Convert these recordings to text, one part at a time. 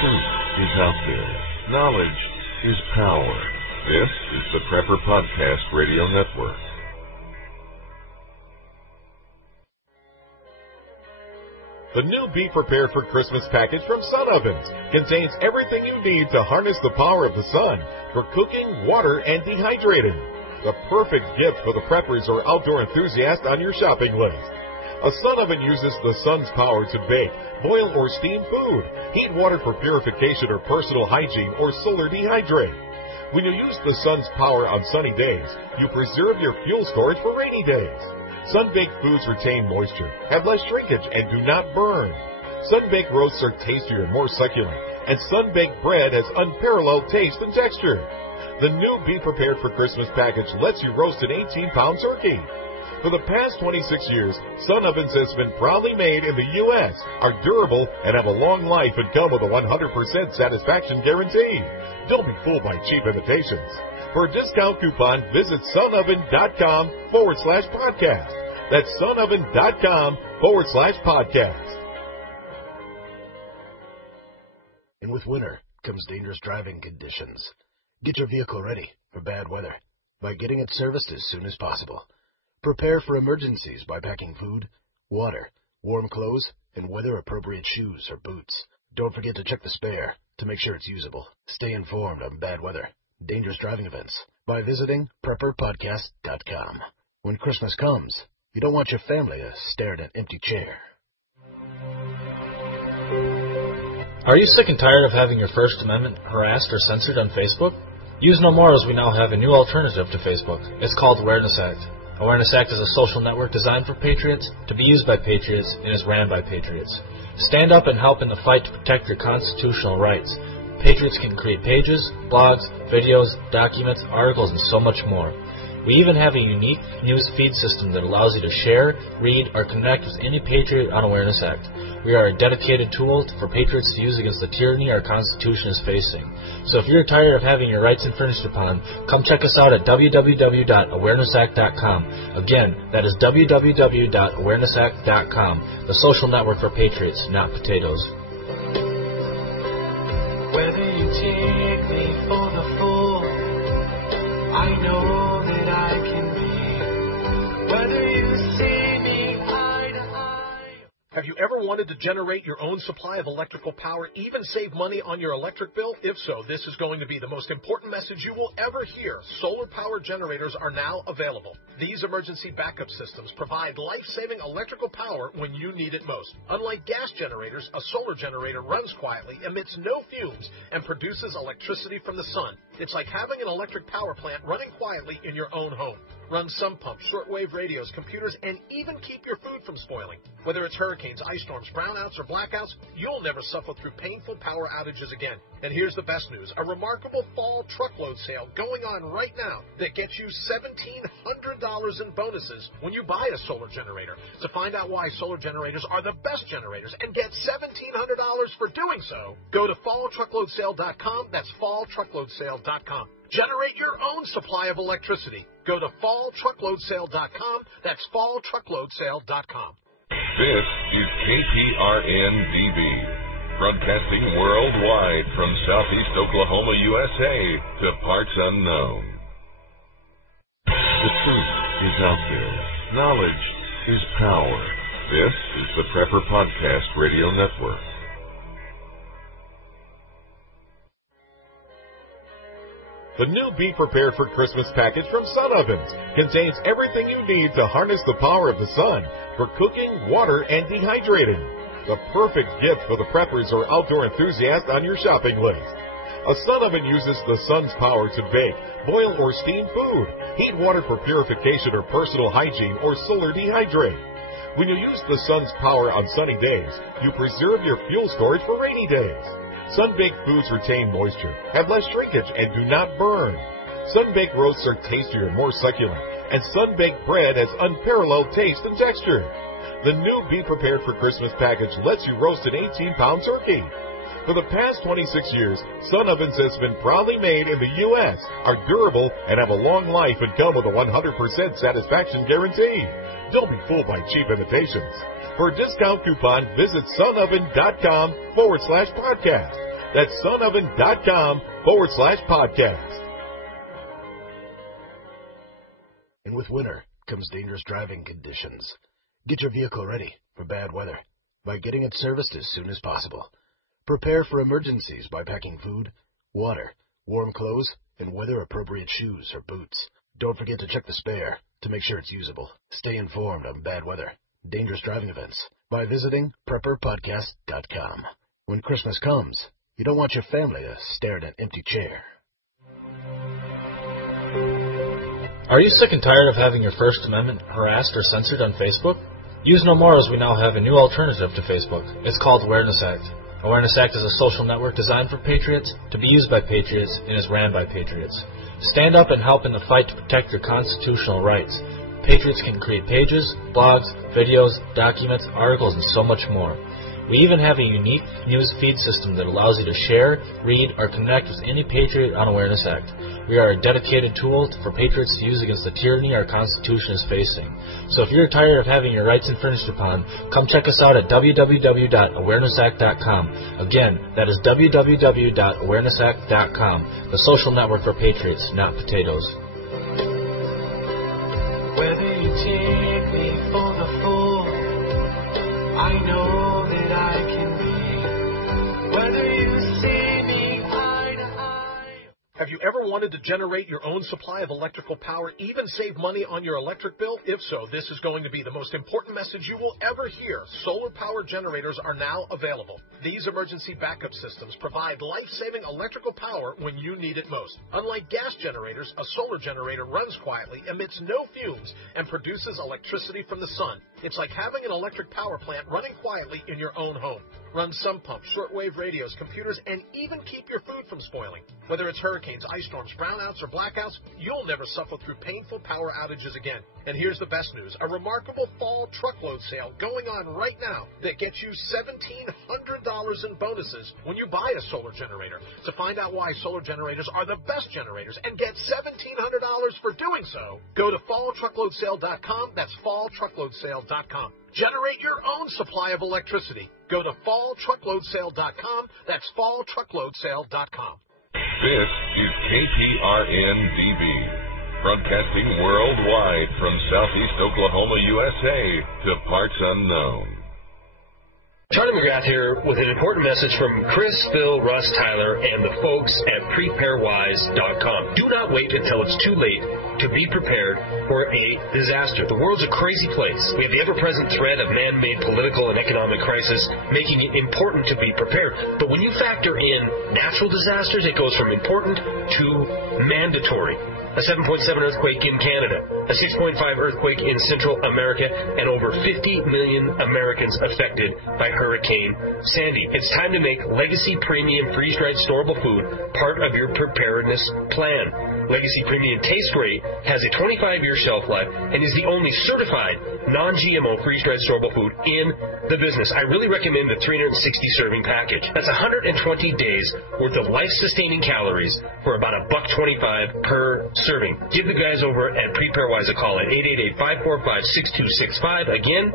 truth is out there. Knowledge is power. This is the Prepper Podcast Radio Network. The new Be Prepared for Christmas package from Sun Ovens contains everything you need to harness the power of the sun for cooking, water, and dehydrating. The perfect gift for the preppers or outdoor enthusiast on your shopping list. A sun oven uses the sun's power to bake, boil, or steam food, heat water for purification or personal hygiene, or solar dehydrate. When you use the sun's power on sunny days, you preserve your fuel storage for rainy days. Sun-baked foods retain moisture, have less shrinkage, and do not burn. Sun-baked roasts are tastier and more succulent, and sun-baked bread has unparalleled taste and texture. The new Be Prepared for Christmas package lets you roast an 18-pound turkey. For the past 26 years, Sun Ovens has been proudly made in the U.S., are durable, and have a long life and come with a 100% satisfaction guarantee. Don't be fooled by cheap imitations. For a discount coupon, visit sunoven.com/podcast. That's sunoven.com/podcast. And with winter comes dangerous driving conditions. Get your vehicle ready for bad weather by getting it serviced as soon as possible. Prepare for emergencies by packing food, water, warm clothes, and weather-appropriate shoes or boots. Don't forget to check the spare to make sure it's usable. Stay informed on bad weather, dangerous driving events by visiting prepperpodcast.com. When Christmas comes, you don't want your family to stare at an empty chair. Are you sick and tired of having your First Amendment harassed or censored on Facebook? Use no more, as we now have a new alternative to Facebook. It's called Awareness Act. Awareness Act is a social network designed for patriots, to be used by patriots, and is ran by patriots. Stand up and help in the fight to protect your constitutional rights. Patriots can create pages, blogs, videos, documents, articles, and so much more. We even have a unique news feed system that allows you to share, read, or connect with any patriot on Awareness Act. We are a dedicated tool for patriots to use against the tyranny our Constitution is facing. So if you're tired of having your rights infringed upon, come check us out at www.awarenessact.com. Again, that is www.awarenessact.com, the social network for patriots, not potatoes. Whether you take me for the fool, I know that I can be. Whether you see me eye to eye. Have you ever wanted to generate your own supply of electrical power, even save money on your electric bill? If so, this is going to be the most important message you will ever hear. Solar power generators are now available. These emergency backup systems provide life-saving electrical power when you need it most. Unlike gas generators, a solar generator runs quietly, emits no fumes, and produces electricity from the sun. It's like having an electric power plant running quietly in your own home. Run sump pumps, shortwave radios, computers, and even keep your food from spoiling. Whether it's hurricanes, ice storms, brownouts, or blackouts, you'll never suffer through painful power outages again. And here's the best news. A remarkable fall truckload sale going on right now that gets you $1,700 in bonuses when you buy a solar generator. To find out why solar generators are the best generators and get $1,700 for doing so, go to falltruckloadsale.com. That's falltruckloadsale.com. Generate your own supply of electricity. Go to falltruckloadsale.com. That's falltruckloadsale.com. This is KPRN-DB, broadcasting worldwide from Southeast Oklahoma, USA, to parts unknown. The truth is out there. Knowledge is power. This is the Prepper Podcast Radio Network. The new Be Prepared for Christmas package from Sun Ovens contains everything you need to harness the power of the sun for cooking, water, and dehydrating. The perfect gift for the preppers or outdoor enthusiast on your shopping list. A sun oven uses the sun's power to bake, boil, or steam food, heat water for purification or personal hygiene, or solar dehydrate. When you use the sun's power on sunny days, you preserve your fuel storage for rainy days. Sun-baked foods retain moisture, have less shrinkage, and do not burn. Sun-baked roasts are tastier and more succulent, and sun-baked bread has unparalleled taste and texture. The new Be Prepared for Christmas package lets you roast an 18-pound turkey. For the past 26 years, Sun Ovens has been proudly made in the U.S., are durable, and have a long life and come with a 100% satisfaction guarantee. Don't be fooled by cheap imitations. For a discount coupon, visit sunoven.com/podcast. That's sunoven.com/podcast. And with winter comes dangerous driving conditions. Get your vehicle ready for bad weather by getting it serviced as soon as possible. Prepare for emergencies by packing food, water, warm clothes, and weather-appropriate shoes or boots. Don't forget to check the spare to make sure it's usable. Stay informed on bad weather, dangerous driving events by visiting prepperpodcast.com. When Christmas comes, you don't want your family to stare at an empty chair. Are you sick and tired of having your First Amendment harassed or censored on Facebook? Use no more, as we now have a new alternative to Facebook. It's called Awareness Act. Awareness Act is a social network designed for patriots, to be used by patriots, and is ran by patriots. Stand up and help in the fight to protect your constitutional rights. Patriots can create pages, blogs, videos, documents, articles, and so much more. We even have a unique news feed system that allows you to share, read, or connect with any patriot on Awareness Act. We are a dedicated tool for patriots to use against the tyranny our Constitution is facing. So if you're tired of having your rights infringed upon, come check us out at www.awarenessact.com. Again, that is www.awarenessact.com, the social network for patriots, not potatoes. Whether you take me for the fool, I know that I can be. Whether you see me eye to eye. Have you ever wanted to generate your own supply of electrical power, even save money on your electric bill? If so, this is going to be the most important message you will ever hear. Solar power generators are now available. These emergency backup systems provide life-saving electrical power when you need it most. Unlike gas generators, a solar generator runs quietly, emits no fumes, and produces electricity from the sun. It's like having an electric power plant running quietly in your own home. Run sump pumps, shortwave radios, computers, and even keep your food from spoiling. Whether it's hurricanes, ice storms, brownouts, or blackouts, you'll never suffer through painful power outages again. And here's the best news, a remarkable fall truckload sale going on right now that gets you $1,700 in bonuses when you buy a solar generator. To find out why solar generators are the best generators and get $1,700 for doing so, go to falltruckloadsale.com. That's falltruckloadsale.com. Generate your own supply of electricity. Go to falltruckloadsale.com. That's falltruckloadsale.com. This is KPRN-DB, broadcasting worldwide from Southeast Oklahoma, USA to parts unknown. Charlie McGrath here with an important message from Chris, Phil, Russ, Tyler, and the folks at PrepareWise.com. Do not wait until it's too late to be prepared for a disaster. The world's a crazy place. We have the ever-present threat of man-made political and economic crisis, making it important to be prepared. But when you factor in natural disasters, it goes from important to mandatory. A 7.7 earthquake in Canada, a 6.5 earthquake in Central America, and over 50 million Americans affected by Hurricane Sandy. It's time to make Legacy Premium freeze-dried storable food part of your preparedness plan. Legacy Premium tastes great, has a 25-year shelf life, and is the only certified non-GMO freeze-dried storable food in the business. I really recommend the 360-serving package. That's 120 days worth of life-sustaining calories for about $1.25 per serving. Give the guys over at PrepareWise a call at 888-545-6265. Again,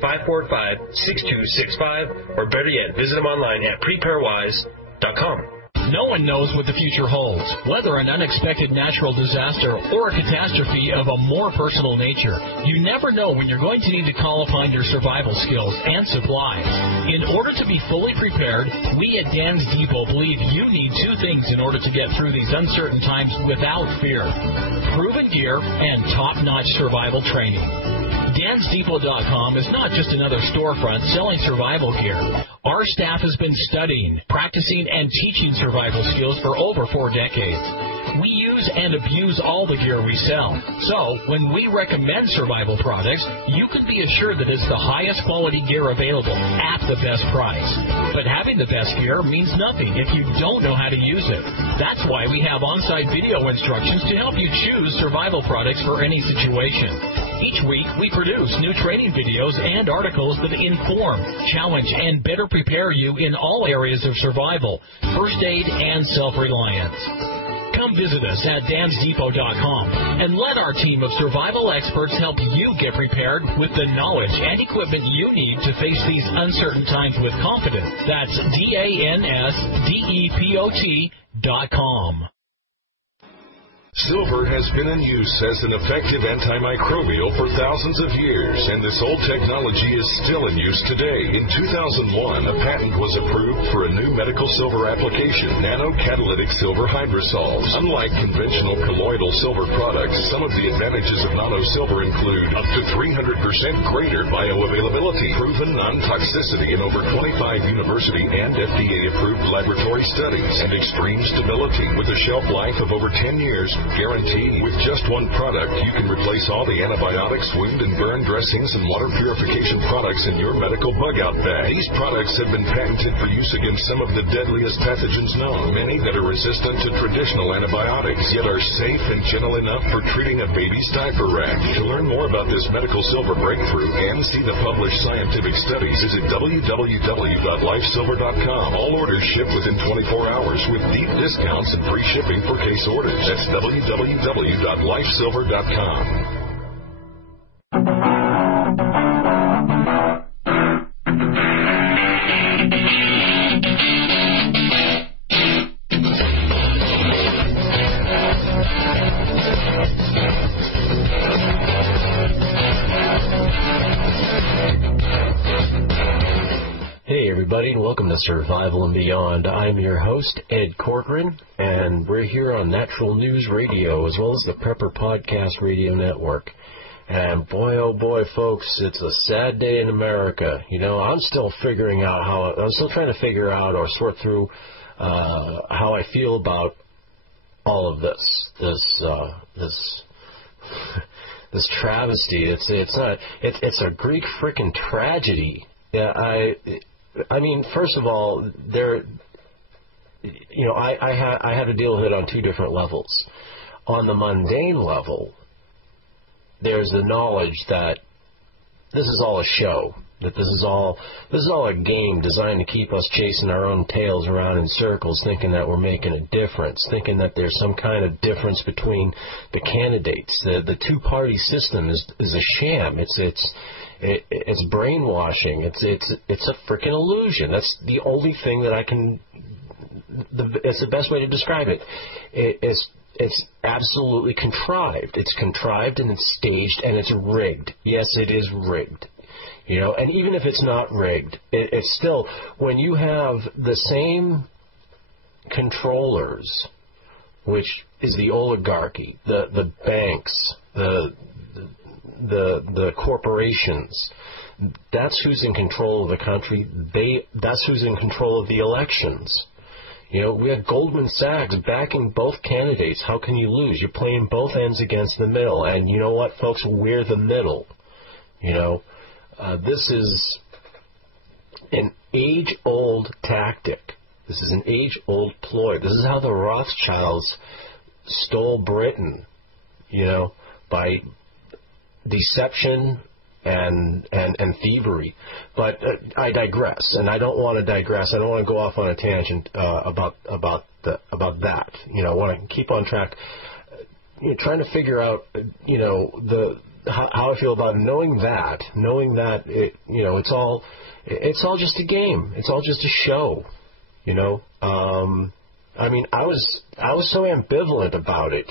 888-545-6265. Or better yet, visit them online at PrepareWise.com. No one knows what the future holds, whether an unexpected natural disaster or a catastrophe of a more personal nature. You never know when you're going to need to call upon your survival skills and supplies. In order to be fully prepared, we at Dan's Depot believe you need two things in order to get through these uncertain times without fear: proven gear and top-notch survival training. DansDepot.com is not just another storefront selling survival gear. Our staff has been studying, practicing, and teaching survival skills for over 4 decades. We use and abuse all the gear we sell. So, when we recommend survival products, you can be assured that it's the highest quality gear available at the best price. But having the best gear means nothing if you don't know how to use it. That's why we have on-site video instructions to help you choose survival products for any situation. Each week, we produce new training videos and articles that inform, challenge, and better prepare you in all areas of survival, first aid, and self-reliance. Come visit us at damsdepot.com and let our team of survival experts help you get prepared with the knowledge and equipment you need to face these uncertain times with confidence. That's DANSDEPOT.com. Silver has been in use as an effective antimicrobial for thousands of years, and this old technology is still in use today. In 2001, a patent was approved for a new medical silver application, nanocatalytic silver hydrosols. Unlike conventional colloidal silver products, some of the advantages of nano silver include up to 300% greater bioavailability, proven non-toxicity in over 25 university and FDA-approved laboratory studies, and extreme stability with a shelf life of over 10 years. Guaranteed. With just one product, you can replace all the antibiotics, wound and burn dressings, and water purification products in your medical bug-out bag. These products have been patented for use against some of the deadliest pathogens known, many that are resistant to traditional antibiotics, yet are safe and gentle enough for treating a baby's diaper rash. To learn more about this medical silver breakthrough and see the published scientific studies, visit www.lifesilver.com. All orders ship within 24 hours with deep discounts and free shipping for case orders. That's www.lifesilver.com. Hey everybody, and welcome to Survival and Beyond. I'm your host, Ed Corcoran, and we're here on Natural News Radio as well as the Prepper Podcast Radio Network. And boy, oh boy, folks, it's a sad day in America. You know, I'm still trying to figure out or sort through how I feel about all of this travesty. It's a Greek frickin' tragedy. Yeah, I mean, first of all, I had to deal with it on two different levels. On the mundane level, there's the knowledge that this is all a show, that this is all a game designed to keep us chasing our own tails around in circles, thinking that we're making a difference, thinking that there's some kind of difference between the candidates. The two-party system is a sham. It's brainwashing. It's a freaking illusion. That's the only thing that it's the best way to describe it. It's absolutely contrived. It's contrived and it's staged and it's rigged. Yes, it is rigged. You know, and even if it's not rigged, it's still, when you have the same controllers, which is the oligarchy, the banks, the corporations, that's who's in control of the country. That's who's in control of the elections. You know, we had Goldman Sachs backing both candidates. How can you lose? You're playing both ends against the middle. And you know what, folks? We're the middle. You know, this is an age-old tactic. This is an age-old ploy. This is how the Rothschilds stole Britain, you know, by deception and thievery. But I digress, and I don't want to digress. I don't want to go off on a tangent about that. You know, I want to keep on track. You know, trying to figure out, you know, how I feel about knowing that it, you know, it's all just a game. It's all just a show. You know, I mean, I was so ambivalent about it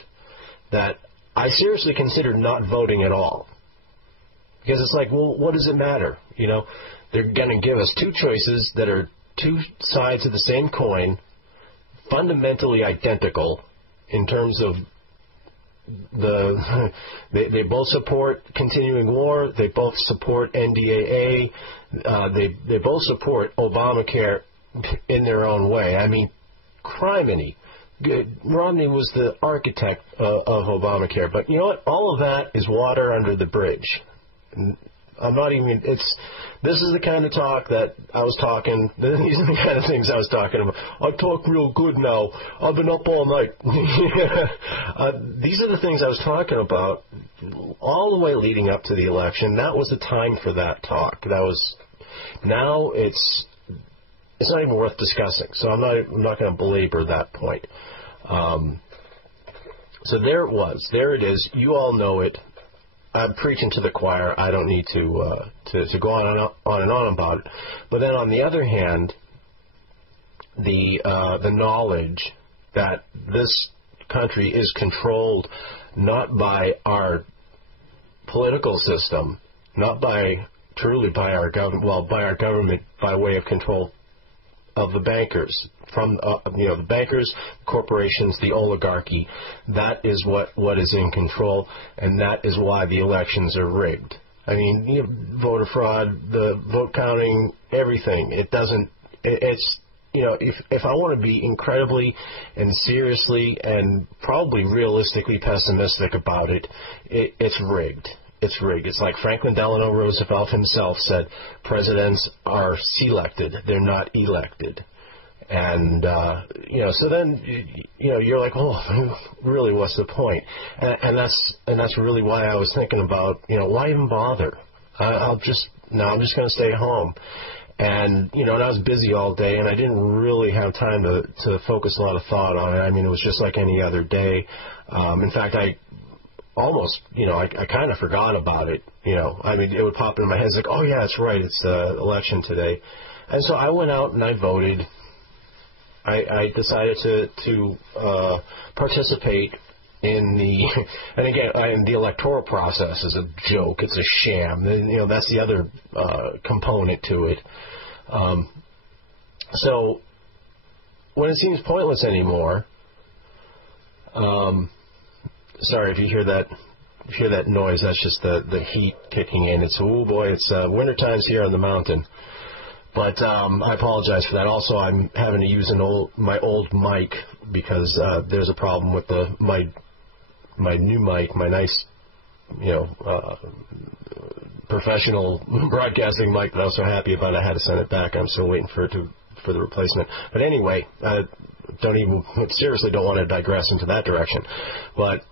that I seriously considered not voting at all. Because it's like, well, what does it matter? You know, they're going to give us two choices that are two sides of the same coin, fundamentally identical in terms of they both support continuing war. They both support NDAA. They both support Obamacare in their own way. I mean, criminy. Romney was the architect of Obamacare, but you know what? All of that is water under the bridge. I'm not even. This is the kind of talk that I was talking. These are the kind of things I was talking about. I talk real good now. I've been up all night. These are the things I was talking about all the way leading up to the election. That was the time for that talk. Now it's not even worth discussing. So I'm not going to belabor that point. So there it was. There it is. You all know it. I'm preaching to the choir. I don't need to go on and on about it. But then on the other hand, the knowledge that this country is controlled not by our political system, not truly by our government, by our government by way of control of the bankers, from the bankers, corporations, the oligarchy. That is what is in control, and that is why the elections are rigged. I mean, voter fraud, the vote counting, everything. It's if I want to be incredibly and seriously and probably realistically pessimistic about it, it's rigged. It's rigged. It's like Franklin Delano Roosevelt himself said, presidents are selected, they're not elected. And, so then, you're like, oh, really, what's the point? And that's really why I was thinking about, why even bother? I'm just going to stay home. And, and I was busy all day, and I didn't really have time to focus a lot of thought on it. I mean, it was just like any other day. In fact, I almost, I kind of forgot about it. I mean, it would pop in my head. It's like, oh, yeah, that's right. It's the election today. And so I went out and I voted. I decided to participate in and again, the electoral process is a joke. It's a sham. That's the other component to it. So when it seems pointless anymore, sorry if you hear that noise. That's just the heat kicking in. It's winter times here on the mountain. But I apologize for that. Also, I'm having to use my old mic because there's a problem with my new mic, my nice, professional broadcasting mic that I was so happy about. I had to send it back. I'm still waiting for the replacement. But anyway, seriously don't want to digress into that direction. But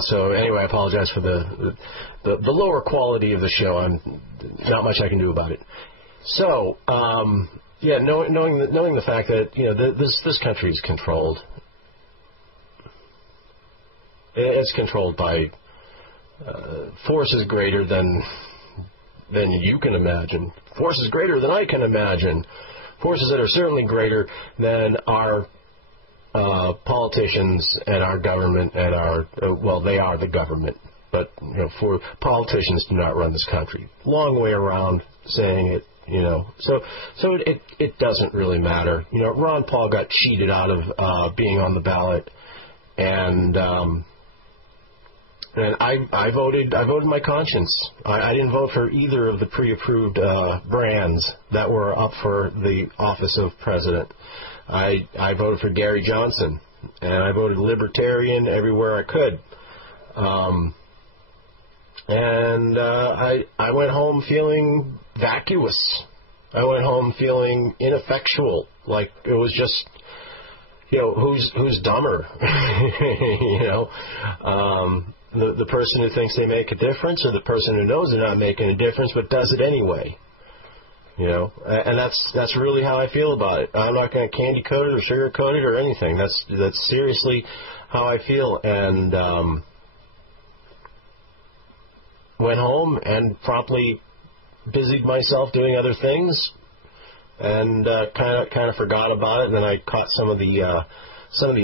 so anyway, I apologize for the lower quality of the show. Not much I can do about it. So, knowing the fact that this country is controlled. It's controlled by forces greater than you can imagine. Forces greater than I can imagine. Forces that are certainly greater than our politicians and our government and they are the government. But for politicians do not run this country. Long way around saying it. So it doesn't really matter. Ron Paul got cheated out of being on the ballot, and I voted my conscience. I didn't vote for either of the pre-approved brands that were up for the office of president. I voted for Gary Johnson, and I voted libertarian everywhere I could. And I went home feeling vacuous. I went home feeling ineffectual, like it was just, who's dumber? The person who thinks they make a difference, or the person who knows they're not making a difference but does it anyway. And that's really how I feel about it. I'm not going to candy coat it or sugar coat it or anything. That's seriously how I feel. And went home and promptly busied myself doing other things, and kind of forgot about it. And then I caught some of the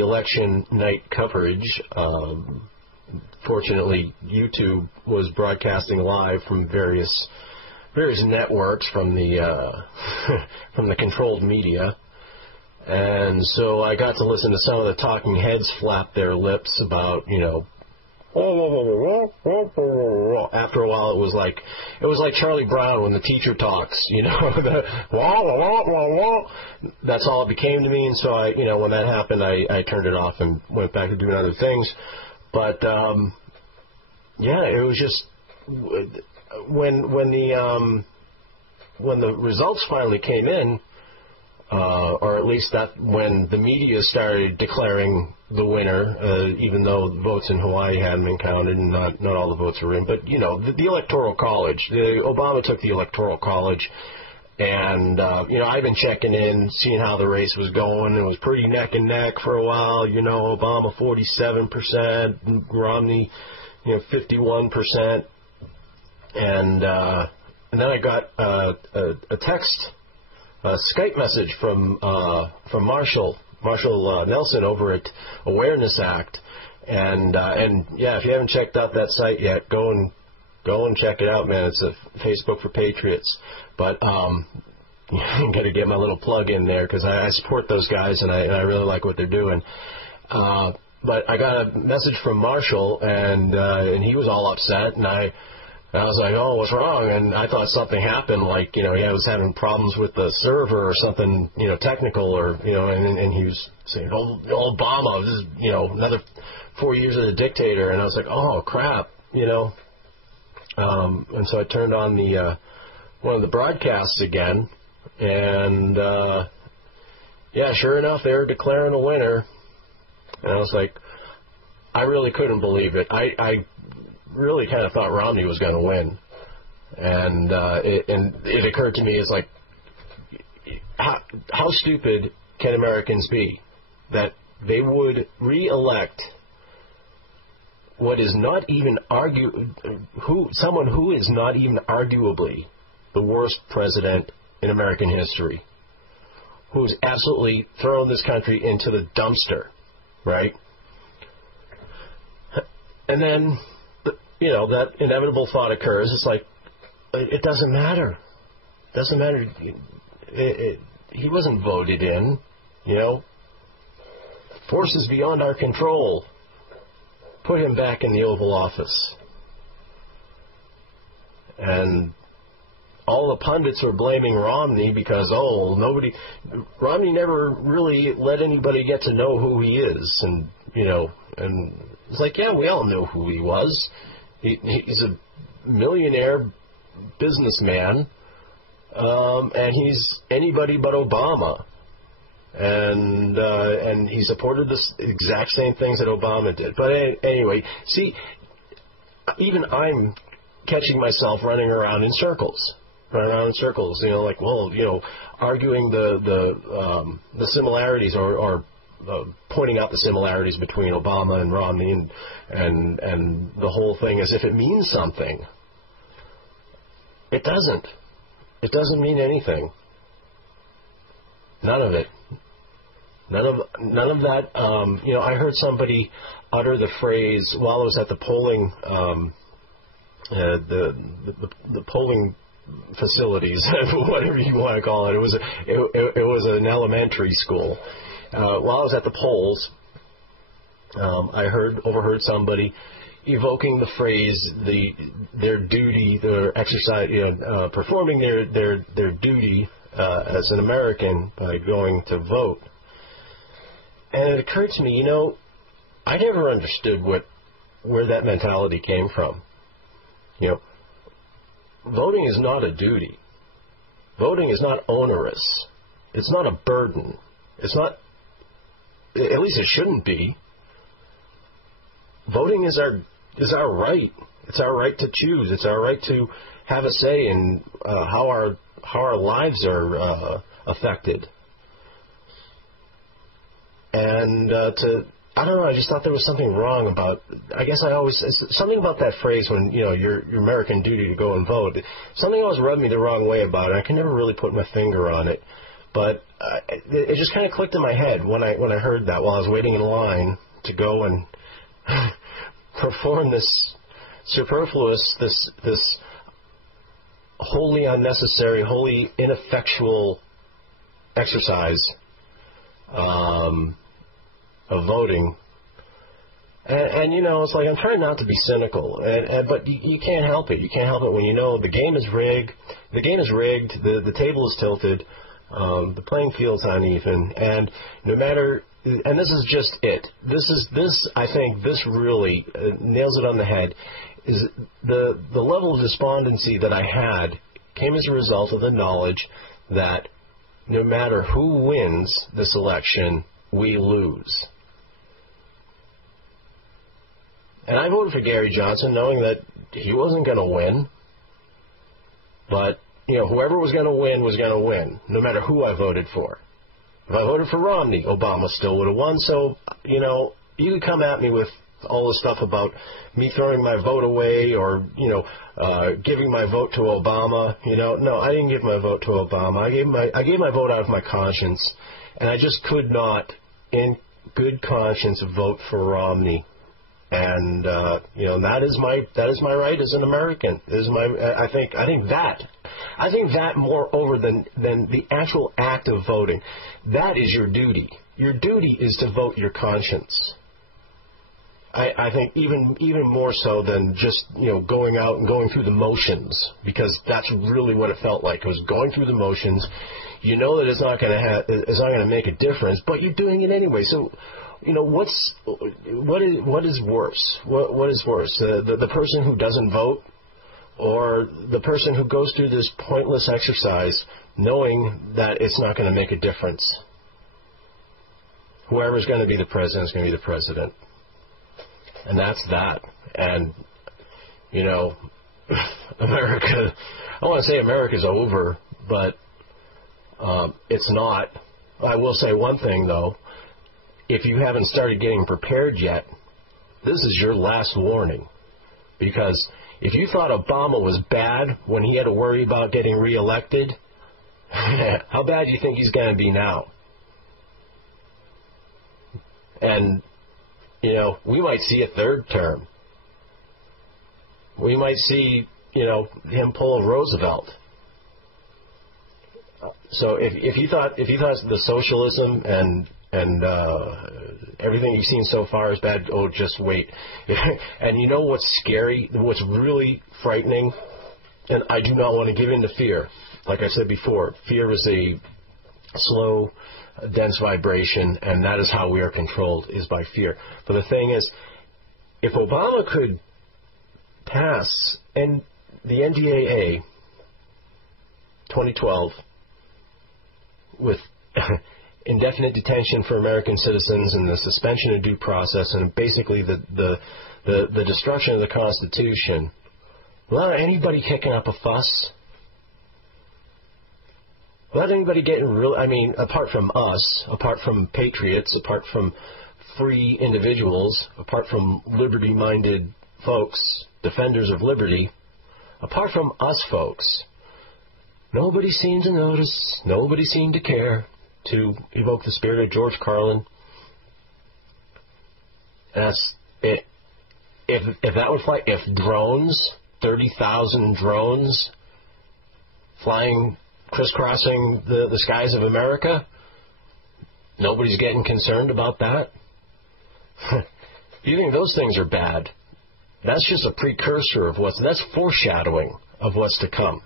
election night coverage. Fortunately, YouTube was broadcasting live from various networks from the from the controlled media, and so I got to listen to some of the talking heads flap their lips about After a while, it was like Charlie Brown when the teacher talks, That's all it became to me, and so when that happened, I turned it off and went back to doing other things. But it was just when the results finally came in, or at least when the media started declaring the winner, even though the votes in Hawaii hadn't been counted and not all the votes were in. But, the Electoral College, Obama took the Electoral College And, I've been checking in, seeing how the race was going. It was pretty neck and neck for a while. Obama 47%, Romney, 51%. And then I got a text, a Skype message from Marshall Nelson over at Awareness Act. And if you haven't checked out that site yet, go and check it out, man. It's a Facebook for Patriots. But I'm going to get my little plug in there because I support those guys and I really like what they're doing. But I got a message from Marshall, and he was all upset, and I was like, oh, what's wrong? And I thought something happened, like, he was having problems with the server or something, technical, or, and he was saying, oh, Obama, this is, another 4 years of the dictator. And I was like, oh, crap, and so I turned on the one of the broadcasts again, and sure enough, they were declaring a winner. And I was like, I really couldn't believe it. I really kind of thought Romney was going to win, and it occurred to me, it's like, how stupid can Americans be that they would re-elect what is not even someone who is not even arguably the worst president in American history, who's absolutely thrown this country into the dumpster, right? And then, that inevitable thought occurs. It's like, it doesn't matter. It doesn't matter. He wasn't voted in, Forces beyond our control put him back in the Oval Office. And all the pundits were blaming Romney because, Romney never really let anybody get to know who he is. And, and it's like, yeah, we all know who he was. He's a millionaire businessman, and he's anybody but Obama. And he supported the exact same things that Obama did. But anyway, see, even I'm catching myself running around in circles. Arguing the similarities or pointing out the similarities between Obama and Romney and the whole thing as if it means something. It doesn't. It doesn't mean anything. None of it. None of that. I heard somebody utter the phrase while I was at the polling, the polling facilities, whatever you want to call it. It was an elementary school. While I was at the polls, I overheard somebody evoking the phrase their duty, their exercise, performing their duty as an American by going to vote. And it occurred to me, I never understood where that mentality came from. Voting is not a duty. Voting is not onerous. It's not a burden. It's not, at least it shouldn't be. Voting is our right. It's our right to choose. It's our right to have a say in how our lives are affected. And I don't know, I just thought there was something wrong about, something about that phrase when, your American duty to go and vote. Something always rubbed me the wrong way about it. I can never really put my finger on it. But it just kind of clicked in my head when I heard that while I was waiting in line to go and perform this superfluous, this wholly unnecessary, wholly ineffectual exercise of voting. And it's like, I'm trying not to be cynical, but you can't help it. You can't help it when the game is rigged. The game is rigged. The table is tilted. The playing field's uneven. And no matter, and this is just it. I think this really nails it on the head. Is the level of despondency that I had came as a result of the knowledge that no matter who wins this election, we lose. And I voted for Gary Johnson knowing that he wasn't going to win. But, whoever was going to win, no matter who I voted for. If I voted for Romney, Obama still would have won. So, you could come at me with all the stuff about me throwing my vote away or, giving my vote to Obama. No, I didn't give my vote to Obama. I gave my vote out of my conscience, and I just could not, in good conscience, vote for Romney. And that is my right as an American. I think that moreover than the actual act of voting, that is your duty. Your duty is to vote your conscience. I think even more so than just going out and going through the motions, because that's really what it felt like. It was going through the motions. You know that it's not going to make a difference, but you're doing it anyway. So, what is worse? What is worse? The person who doesn't vote, or the person who goes through this pointless exercise knowing that it's not going to make a difference? Whoever's going to be the president is going to be the president. And that's that. And, America, I want to say America's over, but it's not. I will say one thing, though. If you haven't started getting prepared yet, this is your last warning. Because if you thought Obama was bad when he had to worry about getting reelected, how bad do you think he's going to be now? And, we might see a third term. We might see, him pull a Roosevelt. So if you thought the socialism and everything you've seen so far is bad, just wait. And you know what's scary? What's really frightening? And I do not want to give in to fear. Like I said before, fear is a slow, dense vibration, and that is how we are controlled, is by fear. But the thing is, if Obama could pass and the NDAA 2012 with indefinite detention for American citizens and the suspension of due process and basically the destruction of the Constitution, without anybody kicking up a fuss, without anybody getting real, apart from us, apart from patriots, apart from free individuals, apart from liberty-minded folks, defenders of liberty, apart from us folks, nobody seemed to notice, nobody seemed to care, to evoke the spirit of George Carlin. That's it. If that would fly, if drones, 30,000 drones flying, crisscrossing the skies of America, nobody's getting concerned about that. You think those things are bad? That's just a precursor of that's foreshadowing of what's to come.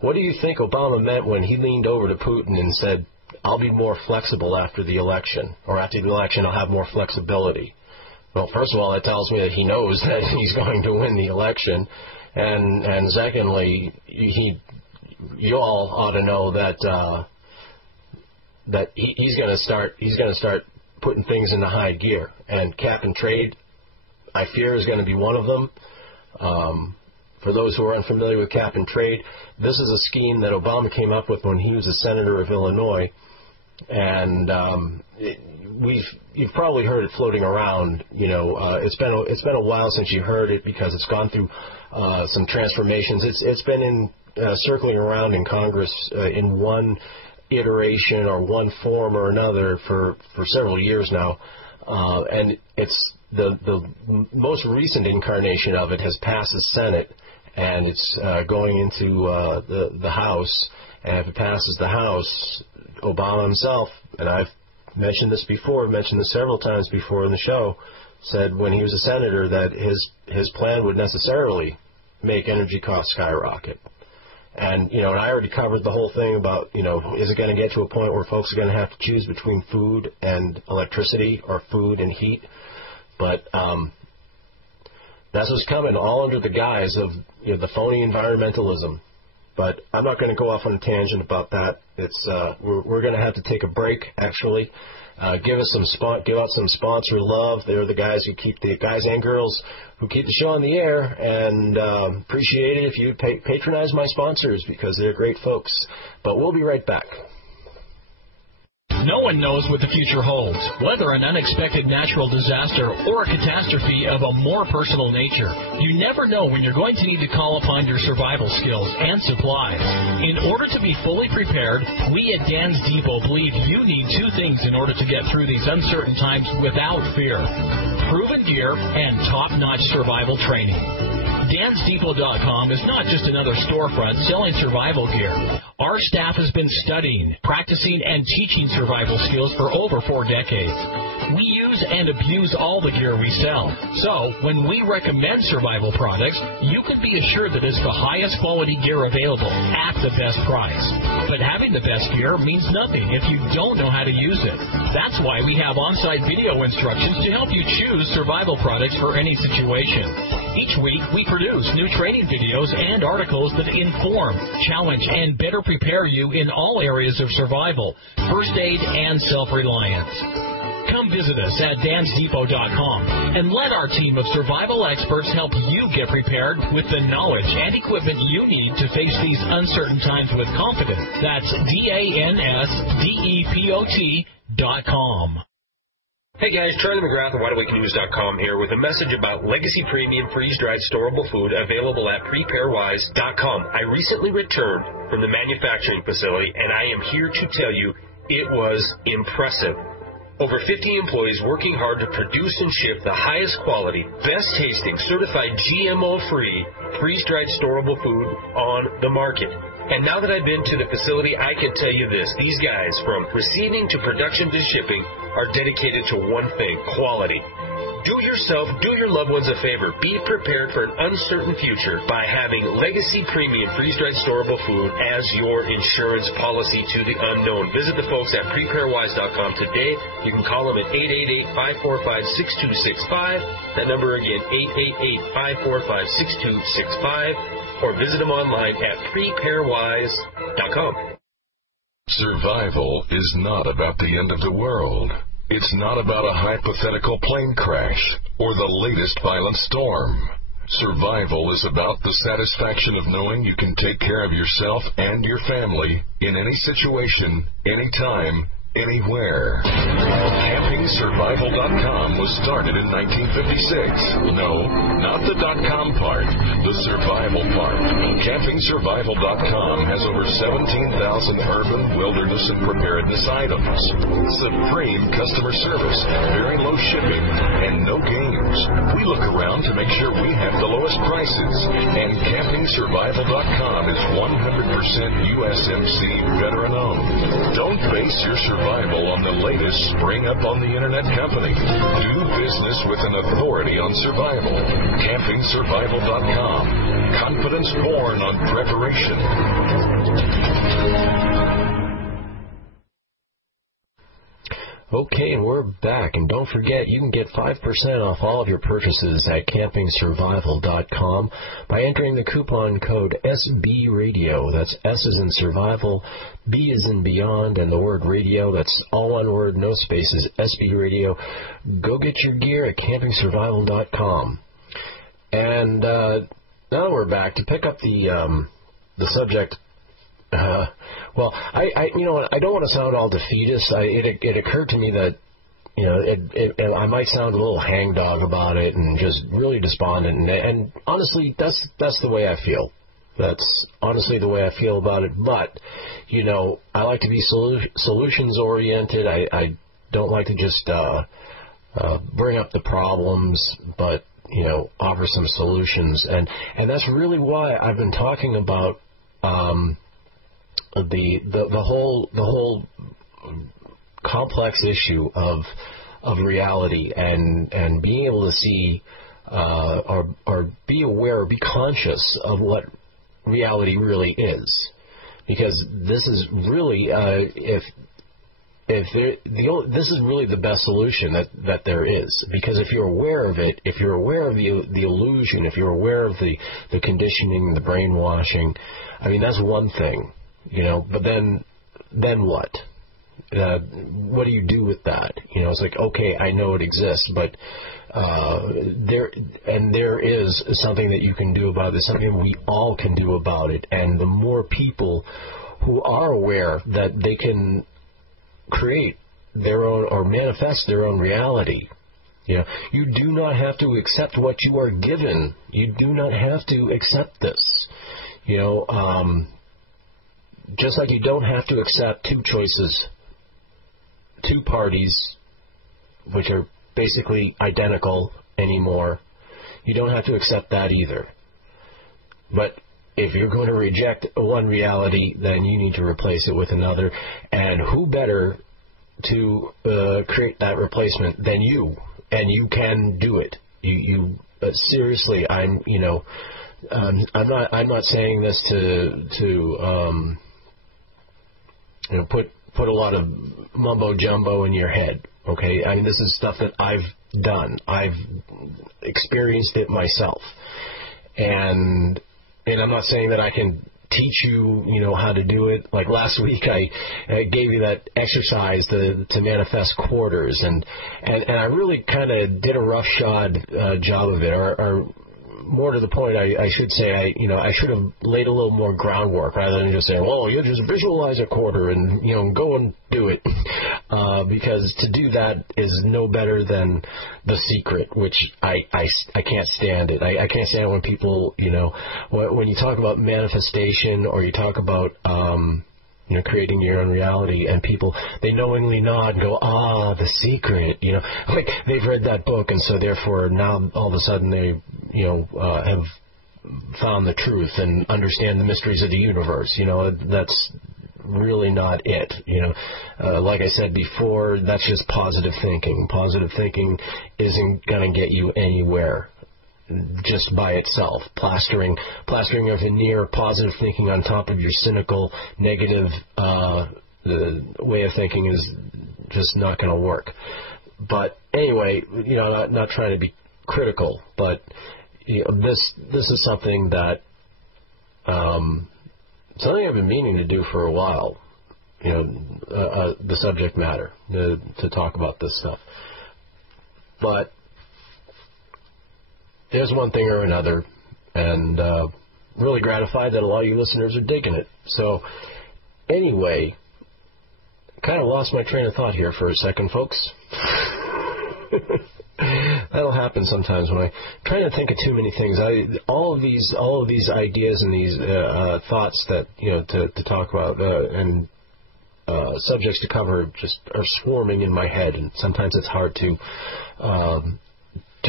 What do you think Obama meant when he leaned over to Putin and said, I'll be more flexible after the election, or after the election I'll have more flexibility? Well, first of all, that tells me that he knows that he's going to win the election, and secondly, you all ought to know that he's going to start putting things into high gear, and cap and trade, I fear, is going to be one of them. For those who are unfamiliar with cap and trade, this is a scheme that Obama came up with when he was a senator of Illinois, and you've probably heard it floating around. It's been a while since you heard it because it's gone through some transformations. It's been circling around in Congress in one iteration or one form or another for several years now, and it's the most recent incarnation of it has passed the Senate, and it's going into the House. And if it passes the House, Obama himself, and I've mentioned this before, mentioned this several times before in the show, said when he was a senator that his plan would necessarily make energy costs skyrocket. And, and I already covered the whole thing about, is it going to get to a point where folks are going to have to choose between food and electricity or food and heat? But that's what's coming, all under the guise of the phony environmentalism. But I'm not going to go off on a tangent about that. It's we're going to have to take a break, actually. Give out some sponsor love. They're the guys and girls who keep the show on the air, and appreciate it if you patronize my sponsors because they're great folks. But we'll be right back. No one knows what the future holds, whether an unexpected natural disaster or a catastrophe of a more personal nature. You never know when you're going to need to call upon your survival skills and supplies. In order to be fully prepared, we at Dan's Depot believe you need two things in order to get through these uncertain times without fear: proven gear and top-notch survival training. DansDepot.com is not just another storefront selling survival gear. Our staff has been studying, practicing, and teaching survival skills for over 4 decades. We use and abuse all the gear we sell. So, when we recommend survival products, you can be assured that it's the highest quality gear available at the best price. But having the best gear means nothing if you don't know how to use it. That's why we have on-site video instructions to help you choose survival products for any situation. Each week, we produce new training videos and articles that inform, challenge, and better prepare you in all areas of survival, first aid, and self-reliance. Come visit us at dansdepot.com and let our team of survival experts help you get prepared with the knowledge and equipment you need to face these uncertain times with confidence. That's DANSDEPOT.com. Hey guys, Charlie McGrath of WideAwakeNews.com here with a message about Legacy Premium Freeze-Dried Storable Food available at PrepareWise.com. I recently returned from the manufacturing facility, and I am here to tell you it was impressive. Over 50 employees working hard to produce and ship the highest quality, best tasting, certified GMO-free, freeze-dried storable food on the market. And now that I've been to the facility, I can tell you this. These guys, from receiving to production to shipping, are dedicated to one thing: quality. Do yourself, do your loved ones a favor. Be prepared for an uncertain future by having Legacy Premium Freeze-Dried Storable Food as your insurance policy to the unknown. Visit the folks at PrepareWise.com today. You can call them at 888-545-6265. That number again, 888-545-6265. Or visit them online at PrepareWise.com. Survival is not about the end of the world. It's not about a hypothetical plane crash or the latest violent storm. Survival is about the satisfaction of knowing you can take care of yourself and your family in any situation, anytime, anywhere. CampingSurvival.com was started in 1956. No, not the .com part, the survival part. CampingSurvival.com has over 17,000 urban, wilderness, and preparedness items. Supreme customer service, very low shipping, and no games. We look around to make sure we have the lowest prices, and CampingSurvival.com is 100% USMC veteran-owned. Don't base your survival on the latest spring-up-on-the-internet company. Do business with an authority on survival. CampingSurvival.com. Confidence born on preparation. Okay, and we're back. And don't forget, you can get 5% off all of your purchases at CampingSurvival.com by entering the coupon code SBRadio. That's S as in survival, B as in beyond, and the word radio. That's all one word, no spaces, SB Radio. Go get your gear at CampingSurvival.com. And now that we're back, to pick up the subject. Well, I don't want to sound all defeatist. It occurred to me that, I might sound a little hangdog about it and just really despondent. And honestly, that's the way I feel. That's honestly the way I feel about it. But, I like to be solutions oriented. I don't like to just bring up the problems, but offer some solutions. And that's really why I've been talking about the whole complex issue of reality and being able to see or be aware or be conscious of what reality really is, because this is really this is really the best solution that there is. Because if you're aware of it, if you're aware of the illusion, if you're aware of the conditioning, the brainwashing, I mean, that's one thing, but then what? What do you do with that? It's like, okay, I know it exists, but there is something that you can do about it. There's something we all can do about it. And the more people who are aware that they can create their own or manifest their own reality, you do not have to accept what you are given. You do not have to accept this. Just like you don't have to accept two choices, two parties, which are basically identical anymore. You don't have to accept that either. But if you're going to reject one reality, then you need to replace it with another. And who better to create that replacement than you? And you can do it. You seriously, I'm not saying this to put a lot of mumbo jumbo in your head. Okay, I mean, this is stuff that I've done. I've experienced it myself, and I'm not saying that I can teach you, how to do it. Like last week, I gave you that exercise to manifest quarters, and I really kind of did a roughshod job of it, or more to the point, I should say, I should have laid a little more groundwork rather than just saying, well, you just visualize a quarter and, go and do it. Because to do that is no better than The Secret, which I can't stand it. I can't stand it when people, when you talk about manifestation or you talk about, creating your own reality, and people, they knowingly nod and go, The Secret, like they've read that book, and so therefore now all of a sudden they, have found the truth and understand the mysteries of the universe. That's really not it. Like I said before, that's just positive thinking. Positive thinking isn't going to get you anywhere just by itself. Plastering a veneer of positive thinking on top of your cynical, negative way of thinking is just not going to work. But anyway, not trying to be critical, but this is something that something I've been meaning to do for a while. The subject matter to talk about this stuff, but there's one thing or another, and really gratified that a lot of you listeners are digging it. So anyway, kind of lost my train of thought here for a second, folks. That'll happen sometimes when I try to think of too many things. All of these ideas and these thoughts that to talk about and subjects to cover just are swarming in my head, and sometimes it's hard to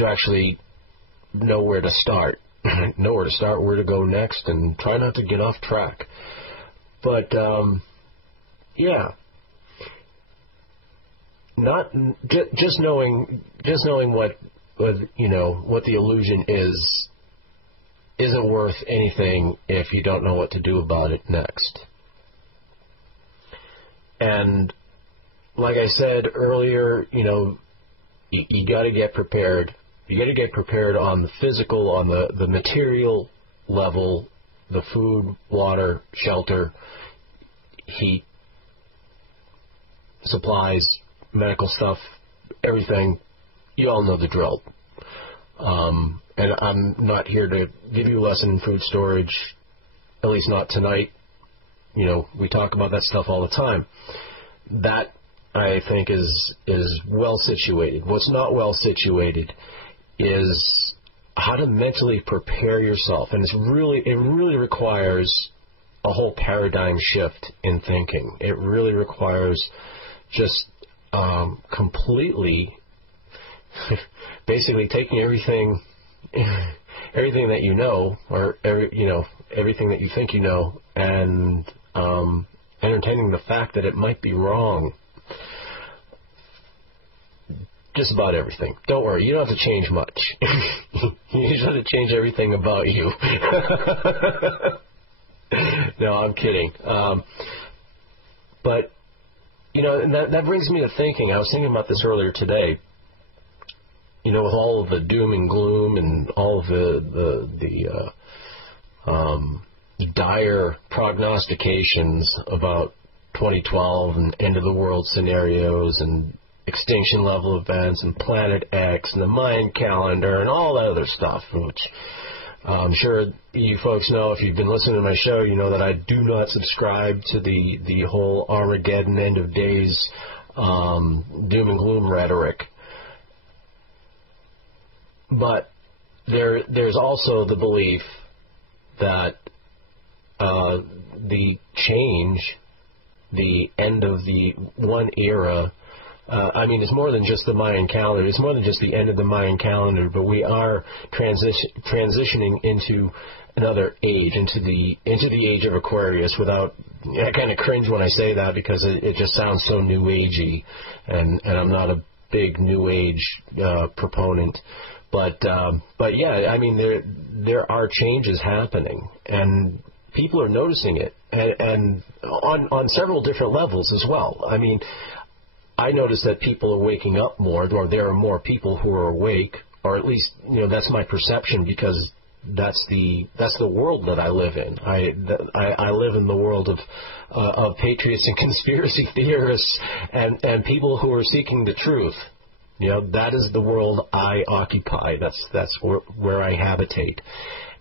actually know where to start, where to go next, and try not to get off track. But not just knowing what the illusion isn't worth anything if you don't know what to do about it next. And like I said earlier, you got to get prepared. You got to get prepared on the physical, on the material level, the food, water, shelter, heat, supplies, medical stuff, everything. You all know the drill. And I'm not here to give you a lesson in food storage, at least not tonight. We talk about that stuff all the time. That, I think, is well situated. What's not well situated is how to mentally prepare yourself. And it really requires a whole paradigm shift in thinking. It really requires just completely, basically taking everything that you know, or everything that you think you know, and entertaining the fact that it might be wrong. Just about everything. Don't worry, you don't have to change much. You just have to change everything about you. No, I'm kidding. But and that brings me to thinking. I was thinking about this earlier today. With all of the doom and gloom and all of the dire prognostications about 2012 and end of the world scenarios and extinction level events and Planet X and the Mayan calendar and all that other stuff, which I'm sure you folks know. If you've been listening to my show, you know that I do not subscribe to the whole Armageddon, end of days, doom and gloom rhetoric. But there's also the belief that the change, the end of the one era, it's more than just the Mayan calendar. It's more than just the end of the Mayan calendar, but we are transitioning into another age, into the age of Aquarius. I kind of cringe when I say that because it just sounds so New Agey, and I'm not a big New Age proponent. But yeah, there are changes happening, and people are noticing it, and on several different levels as well. I notice that people are waking up more, or there are more people who are awake, or at least that's my perception, because that's the world that I live in. I live in the world of patriots and conspiracy theorists and people who are seeking the truth. That is the world I occupy. That's where I habitate.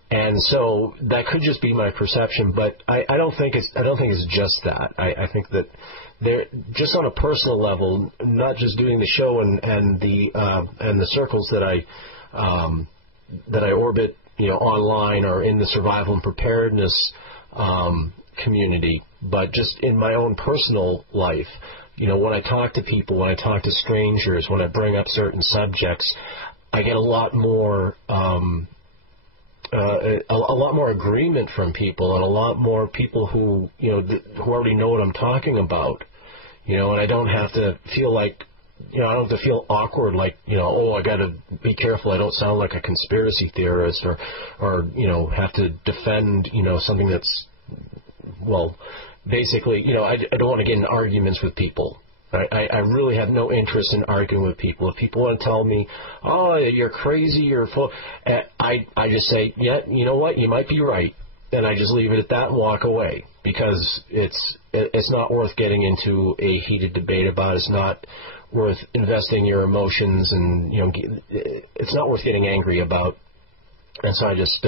And so that could just be my perception, but I don't think it's just that. I think that they're just on a personal level, not just doing the show and the circles that I orbit, online or in the survival and preparedness community, but just in my own personal life. When I talk to people, when I talk to strangers, when I bring up certain subjects, I get a lot more agreement from people, and a lot more people who who already know what I'm talking about. And I don't have to feel like, I don't have to feel awkward, like, I got to be careful I don't sound like a conspiracy theorist, or have to defend, something that's, well, basically, I don't want to get in arguments with people. I really have no interest in arguing with people. If people want to tell me, oh, you're crazy, you're full, I just say, yeah, you know what, you might be right. And I just leave it at that and walk away, because it's not worth getting into a heated debate about. It's not worth investing your emotions, and it's not worth getting angry about. And so I just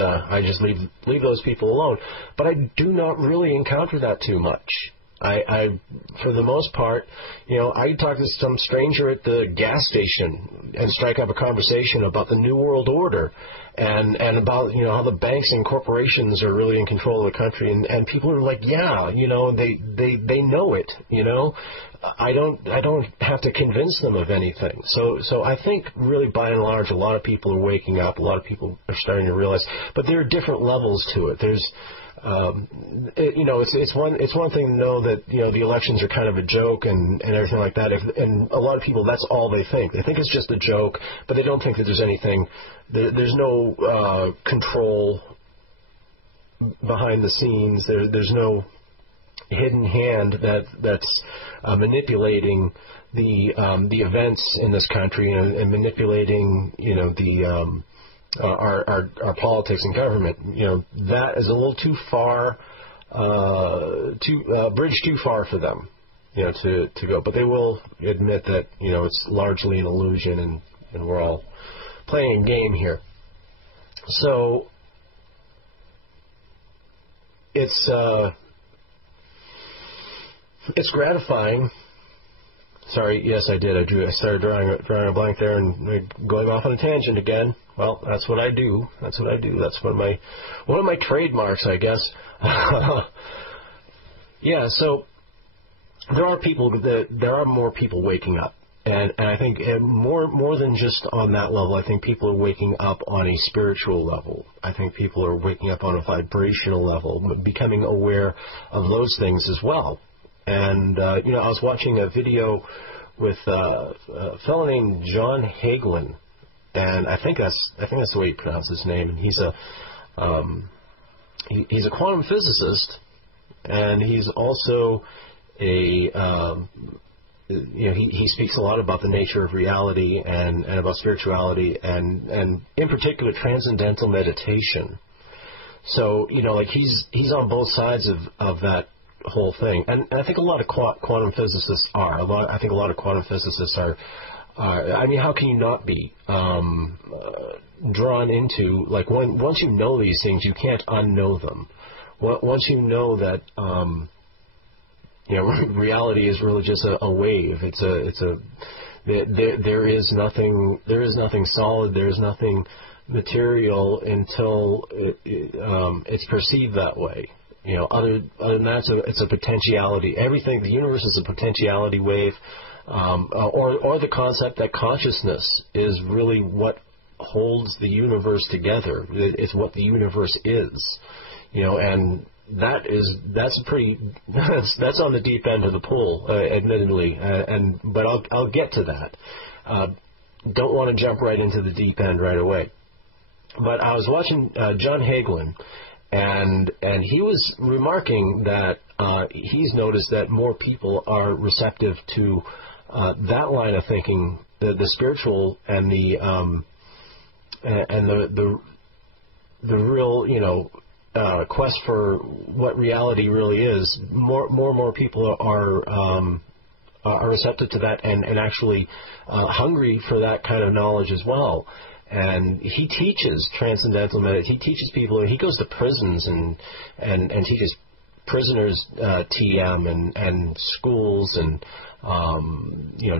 leave those people alone. But I do not really encounter that too much. I for the most part, I talk to some stranger at the gas station and strike up a conversation about the New World Order and about how the banks and corporations are really in control of the country, and people are like, yeah, they know it. I don't have to convince them of anything. So I think really by and large, a lot of people are waking up. A lot of people are starting to realize, but there are different levels to it. There's it's one thing to know that the elections are kind of a joke and everything like that. And a lot of people, that's all they think. They think it's just a joke, but they don't think that there's anything. There's no control behind the scenes. There's no hidden hand that's manipulating the events in this country and manipulating our politics and government. That is a little too far, bridge too far for them, to go. But they will admit that it's largely an illusion, and we're all playing a game here. So it's gratifying. Sorry, yes, I did. I started drawing a blank there and going off on a tangent again. Well, that's what I do. That's one of my trademarks, I guess. Yeah. So there are more people waking up, and I think more than just on that level. I think people are waking up on a spiritual level. I think people are waking up on a vibrational level, becoming aware of those things as well. And I was watching a video with a fellow named John Hagelin, and I think that's the way you pronounce his name. And he's a quantum physicist, and he's also he speaks a lot about the nature of reality and about spirituality and in particular transcendental meditation. So, like he's on both sides of that whole thing. And I think a lot of quantum physicists are. I think a lot of quantum physicists are. I mean, how can you not be drawn into, like, once you know these things, you can't unknow them. Once you know that, reality is really just a wave. There is nothing solid. There is nothing material until it's perceived that way. Other than that, it's a potentiality. Everything, the universe is a potentiality wave, or the concept that consciousness is really what holds the universe together. It's what the universe is, and that's on the deep end of the pool, admittedly, but I'll get to that. Don't want to jump right into the deep end right away. But I was watching John Hagelin, and he was remarking that he's noticed that more people are receptive to that line of thinking, the spiritual and the real, quest for what reality really is. More people are receptive to that and actually hungry for that kind of knowledge as well. And he teaches transcendental meditation. He teaches people. He goes to prisons and teaches prisoners TM and schools and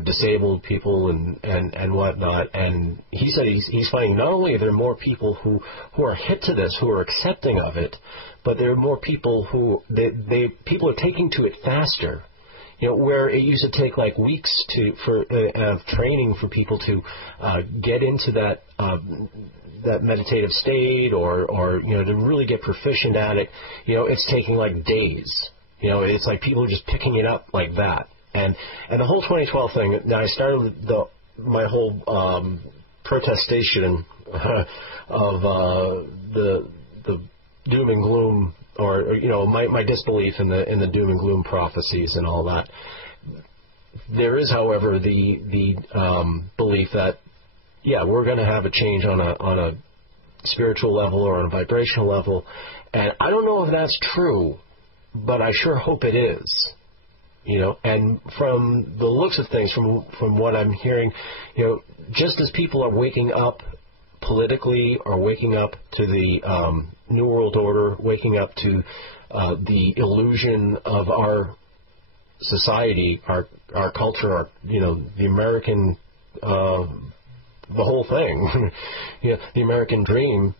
disabled people and whatnot. And he said he's finding not only are there more people who are hit to this, who are accepting of it, but there are more people who people are taking to it faster. Where it used to take like weeks of training for people to get into that meditative state or to really get proficient at it, it's taking like days. It's like people are just picking it up like that. And the whole 2012 thing. Now I started my whole protestation of the doom and gloom. Or my disbelief in the doom and gloom prophecies and all that. There is, however, the belief that we're going to have a change on a spiritual level or on a vibrational level, and I don't know if that's true, but I sure hope it is. And from the looks of things, from what I'm hearing, just as people are waking up politically, or waking up to the New World Order, waking up to the illusion of our society, our culture, the American, the whole thing, the American dream,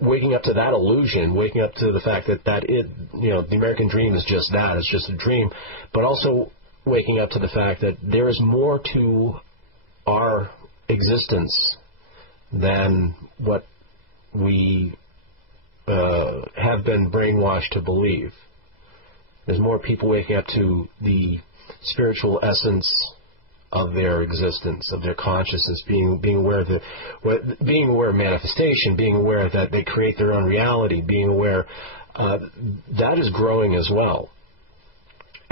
waking up to that illusion, waking up to the fact that the American dream is just that, it's just a dream, but also waking up to the fact that there is more to our existence than what we have been brainwashed to believe. There's more people waking up to the spiritual essence of their existence, of their consciousness, being aware of manifestation, being aware that they create their own reality, being aware that is growing as well.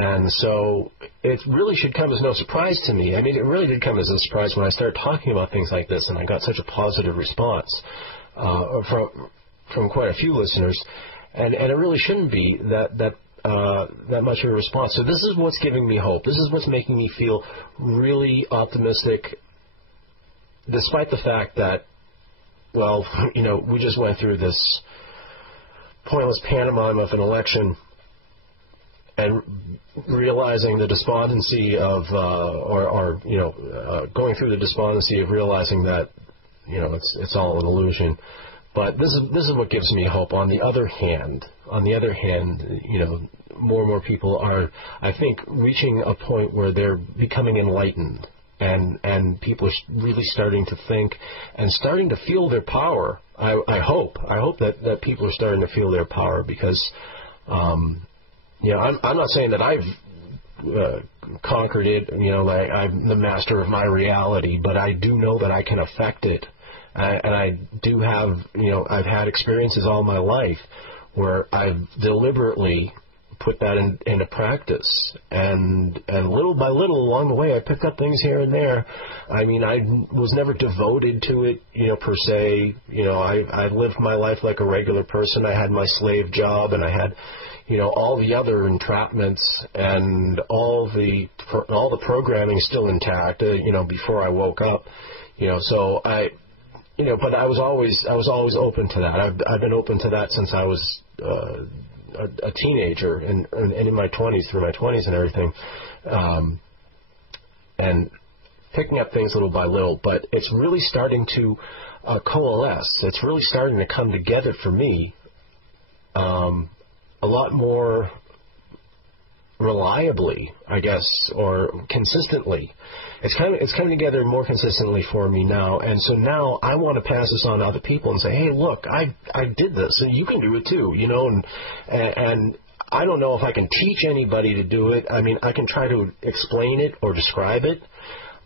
And so it really should come as no surprise to me. I mean, it really did come as a surprise when I started talking about things like this, and I got such a positive response from quite a few listeners. And it really shouldn't be that much of a response. So this is what's giving me hope. This is what's making me feel really optimistic, despite the fact that, we just went through this pointless pantomime of an election, and realizing the despondency of, going through the despondency of realizing that, it's all an illusion. But this is what gives me hope. On the other hand, more and more people are, I think, reaching a point where they're becoming enlightened, and people are really starting to think and starting to feel their power. I hope that people are starting to feel their power, because, I'm not saying that I've conquered it, like I'm the master of my reality, but I do know that I can affect it. And I do have, I've had experiences all my life where I've deliberately put that into practice. And little by little along the way, I picked up things here and there. I mean, I was never devoted to it, per se. I lived my life like a regular person. I had my slave job, and I had, all the other entrapments and all the programming still intact, before I woke up. So but I was always open to that. I've been open to that since I was a teenager and in my 20s, through my 20s and everything, and picking up things little by little. But it's really starting to coalesce. It's really starting to come together for me a lot more reliably, I guess, or consistently. It's coming together more consistently for me now, and so now I want to pass this on to other people and say, hey, look, I did this, and you can do it too, and I don't know if I can teach anybody to do it. I mean, I can try to explain it or describe it.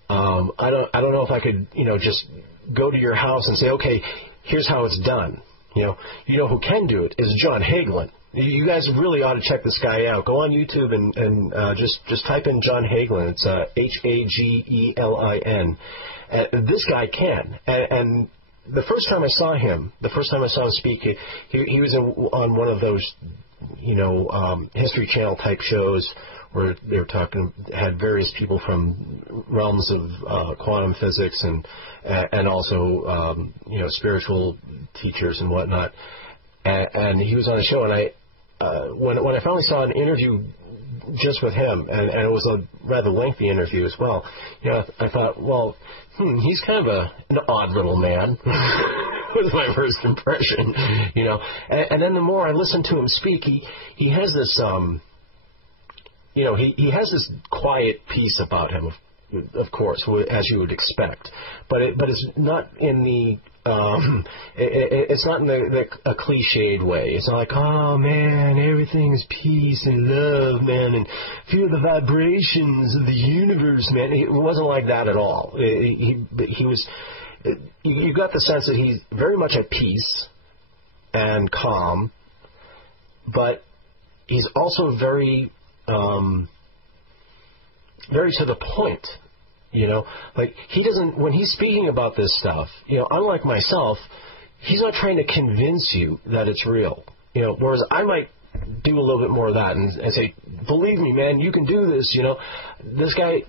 I don't know if I could, just go to your house and say, okay, here's how it's done. Who can do it is John Hagelin. You guys really ought to check this guy out. Go on YouTube and just type in John Hagelin. It's Hagelin. This guy can. And the first time I saw him speak, he was on one of those, History Channel type shows where they were had various people from realms of quantum physics and also spiritual teachers and whatnot. And he was on the show, and when I finally saw an interview just with him, and it was a rather lengthy interview as well, I thought, well, he's kind of an odd little man. Was my first impression, And then the more I listened to him speak, he has this, he has this quiet peace about him, of course, as you would expect, but it's not in the it's not in a cliched way. It's not like, oh man, everything is peace and love, man, and feel the vibrations of the universe, man. It wasn't like that at all. He was. You got the sense that he's very much at peace and calm, but he's also very, very to the point. Like he doesn't, when he's speaking about this stuff, unlike myself, he's not trying to convince you that it's real. Whereas I might do a little bit more of that and say, believe me, man, you can do this. This guy,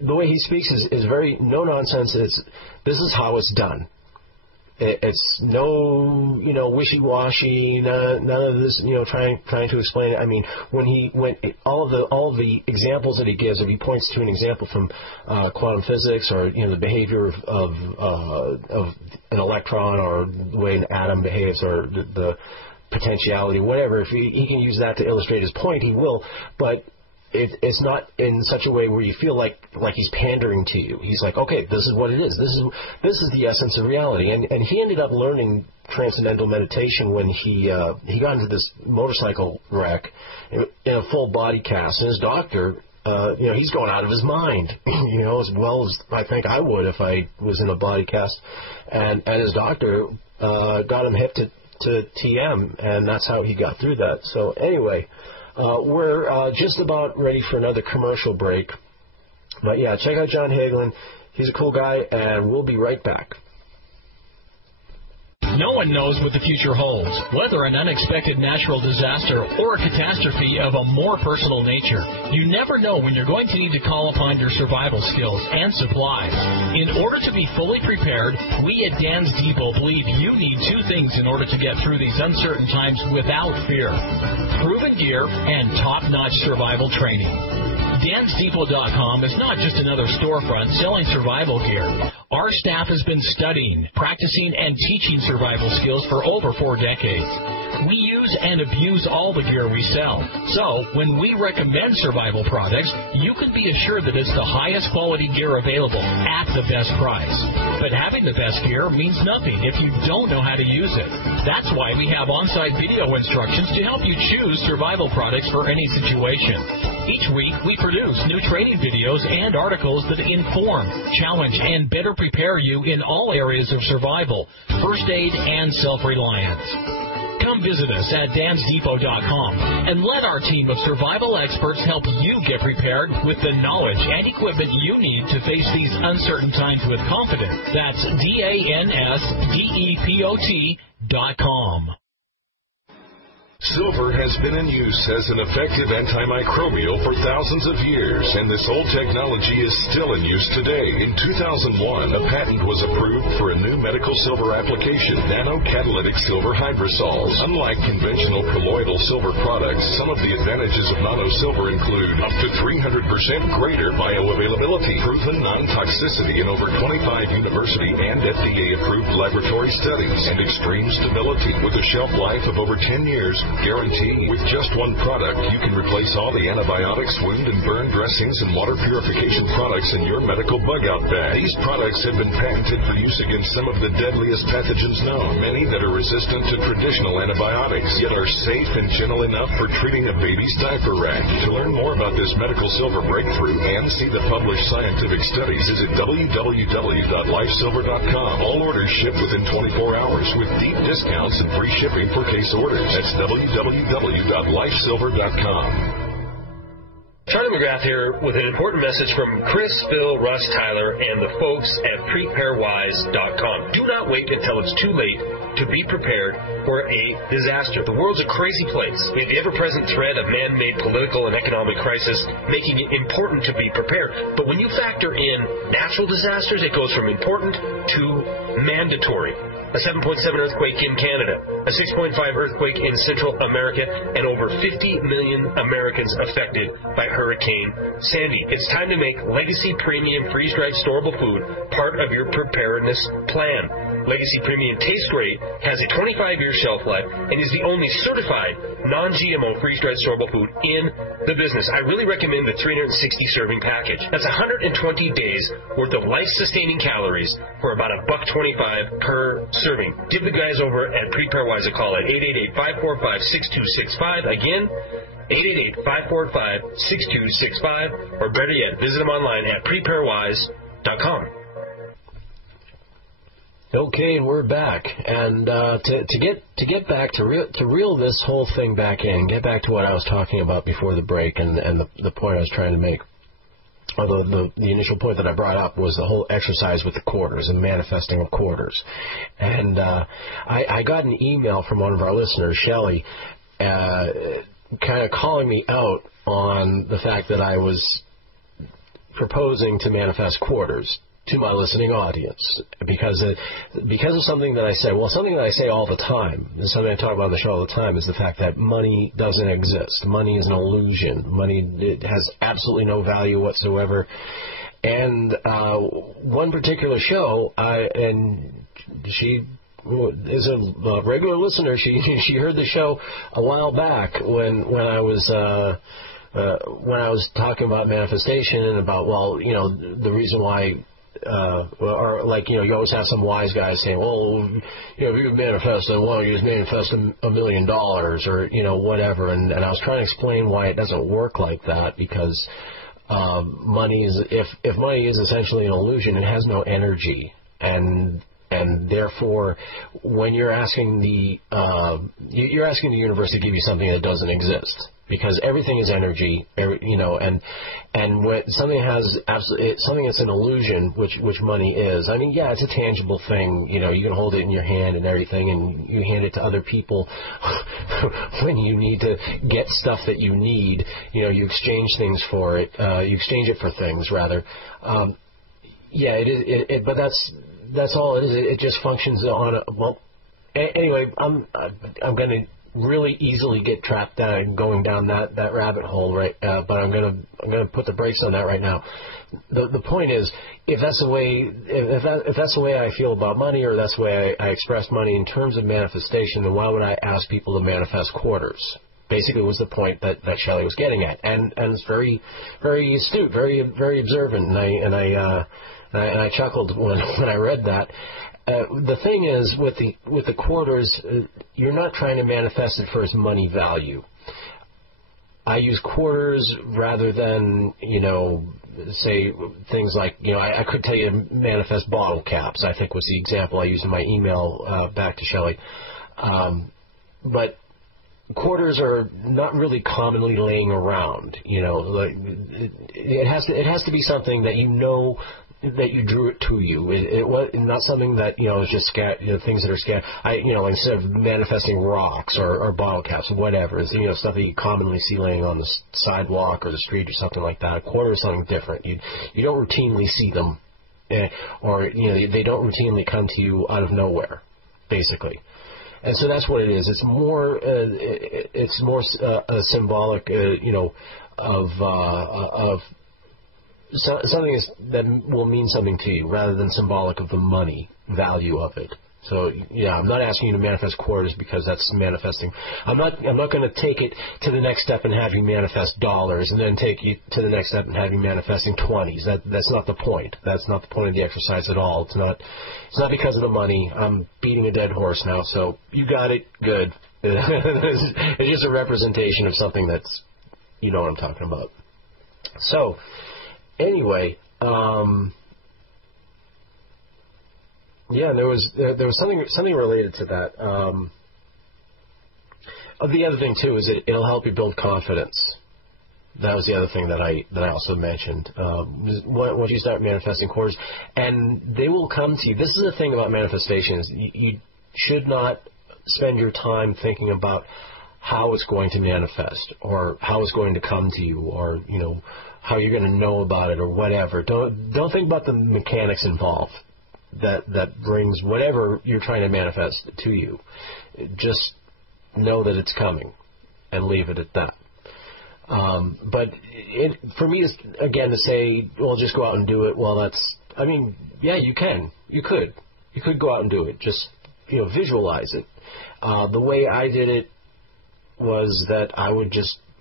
the way he speaks is very no nonsense. This is how it's done. It's no, wishy-washy, none of this, trying to explain it. I mean, when all of the examples that he gives, if he points to an example from quantum physics or the behavior of an electron or the way an atom behaves or the potentiality, whatever, if he can use that to illustrate his point, he will. But it's not in such a way where you feel like he's pandering to you. He's like, okay, this is what it is. This is the essence of reality. And he ended up learning transcendental meditation when he got into this motorcycle wreck in a full body cast. And his doctor, he's going out of his mind, as well as I think I would if I was in a body cast. And his doctor got him hip to TM, and that's how he got through that. So anyway. We're just about ready for another commercial break. But yeah, check out John Hagelin. He's a cool guy, and we'll be right back. No one knows what the future holds, whether an unexpected natural disaster or a catastrophe of a more personal nature. You never know when you're going to need to call upon your survival skills and supplies. In order to be fully prepared, we at Dan's Depot believe you need two things in order to get through these uncertain times without fear: proven gear and top-notch survival training. DansDepot.com is not just another storefront selling survival gear. Our staff has been studying, practicing, and teaching survival skills for over 4 decades. We use and abuse all the gear we sell. So, when we recommend survival products, you can be assured that it's the highest quality gear available at the best price. But having the best gear means nothing if you don't know how to use it. That's why we have on-site video instructions to help you choose survival products for any situation. Each week, we produce new training videos and articles that inform, challenge, and better prepare you in all areas of survival, first aid, and self-reliance. Come visit us at dansdepot.com and let our team of survival experts help you get prepared with the knowledge and equipment you need to face these uncertain times with confidence. That's DANSDEPOT.com. Silver has been in use as an effective antimicrobial for thousands of years, and this old technology is still in use today. In 2001, a patent was approved for a new medical silver application, nanocatalytic silver hydrosols. Unlike conventional colloidal silver products, some of the advantages of nano-silver include up to 300% greater bioavailability, proven non-toxicity in over 25 university and FDA-approved laboratory studies, and extreme stability with a shelf life of over 10 years. Guarantee. With just one product, you can replace all the antibiotics, wound and burn dressings, and water purification products in your medical bug-out bag. These products have been patented for use against some of the deadliest pathogens known, many that are resistant to traditional antibiotics, yet are safe and gentle enough for treating a baby's diaper rash. To learn more about this medical silver breakthrough and see the published scientific studies, visit www.lifesilver.com. All orders ship within 24 hours with deep discounts and free shipping for case orders. That's www.lifesilver.com. Charlie McGrath here with an important message from Chris, Phil, Russ, Tyler, and the folks at preparewise.com. Do not wait until it's too late to be prepared for a disaster. The world's a crazy place. The ever-present threat of man-made political and economic crisis making it important to be prepared. But when you factor in natural disasters, it goes from important to mandatory. A 7.7 earthquake in Canada, a 6.5 earthquake in Central America, and over 50 million Americans affected by Hurricane Sandy. It's time to make Legacy Premium freeze-dried storable food part of your preparedness plan. Legacy Premium tastes great, has a 25-year shelf life, and is the only certified non-GMO freeze-dried storable food in the business. I really recommend the 360-serving package. That's 120 days worth of life-sustaining calories for about $1.25 per serving. Give the guys over at PrepareWise a call at 888-545-6265. Again, 888-545-6265, or better yet, visit them online at preparewise.com. Okay, and we're back. And to get back to reel this whole thing back in, get back to what I was talking about before the break, and the point I was trying to make. Although the initial point that I brought up was the whole exercise with the quarters and manifesting of quarters. And I got an email from one of our listeners, Shelley, kind of calling me out on the fact that I was proposing to manifest quarters to my listening audience because of something that I say. Well, something that I say all the time, and something I talk about on the show all the time, is the fact that money doesn't exist. Money is an illusion. Money, it has absolutely no value whatsoever. And one particular show, and she is a regular listener. She heard the show a while back when I was talking about manifestation and about, well, the reason why. Or like, you always have some wise guys saying, well, if you manifest, then why don't you just manifest $1 million or, whatever. And I was trying to explain why it doesn't work like that, because money is, if money is essentially an illusion, it has no energy. And therefore, when you're asking the universe to give you something that doesn't exist, because everything is energy, and when something has something that's an illusion, which money is. I mean, yeah, it's a tangible thing. You can hold it in your hand and everything, and you hand it to other people when you need to get stuff that you need. You exchange things for it. You exchange it for things, rather. Yeah, it is. But that's all it is. It just functions on a well. Anyway, I'm going to really easily get trapped going down that rabbit hole, right? But I'm gonna put the brakes on that right now. The point is, if that's the way I feel about money, or that's the way I express money in terms of manifestation, then why would I ask people to manifest quarters? Basically, was the point that Shelley was getting at, and it's very, very astute, very, very observant, and I chuckled when I read that. The thing is, with the quarters, you're not trying to manifest it for its money value. I use quarters rather than, say things like, I could tell you to manifest bottle caps, I think was the example I used in my email back to Shelley. but quarters are not really commonly laying around. Like it has to be something that that you drew it to you. It was not something that is just things that are scattered. Instead of manifesting rocks or bottle caps or whatever, it's stuff that you commonly see laying on the sidewalk or the street or something like that. A quarter is something different. You don't routinely see them, or they don't routinely come to you out of nowhere, basically. And so that's what it is. It's more symbolic, of something that will mean something to you, rather than symbolic of the money value of it. So I'm not asking you to manifest quarters because that's manifesting. I'm not going to take it to the next step and have you manifest dollars, and then take you to the next step and have you manifesting 20s. That's not the point. That's not the point of the exercise at all. It's not because of the money. I'm beating a dead horse now. So you got it. Good. It's just a representation of something that's, you know what I'm talking about. So anyway. There was something related to that. The other thing too is it'll help you build confidence. That was the other thing that I also mentioned. Once you start manifesting quarters, and they will come to you. This is the thing about manifestations. You should not spend your time thinking about how it's going to manifest, or how it's going to come to you, or how you're going to know about it, or whatever. Don't think about the mechanics involved that brings whatever you're trying to manifest to you. Just know that it's coming and leave it at that. But for me, it's, again, to say, well, just go out and do it. Well, you can. You could go out and do it. Just, visualize it. The way I did it was that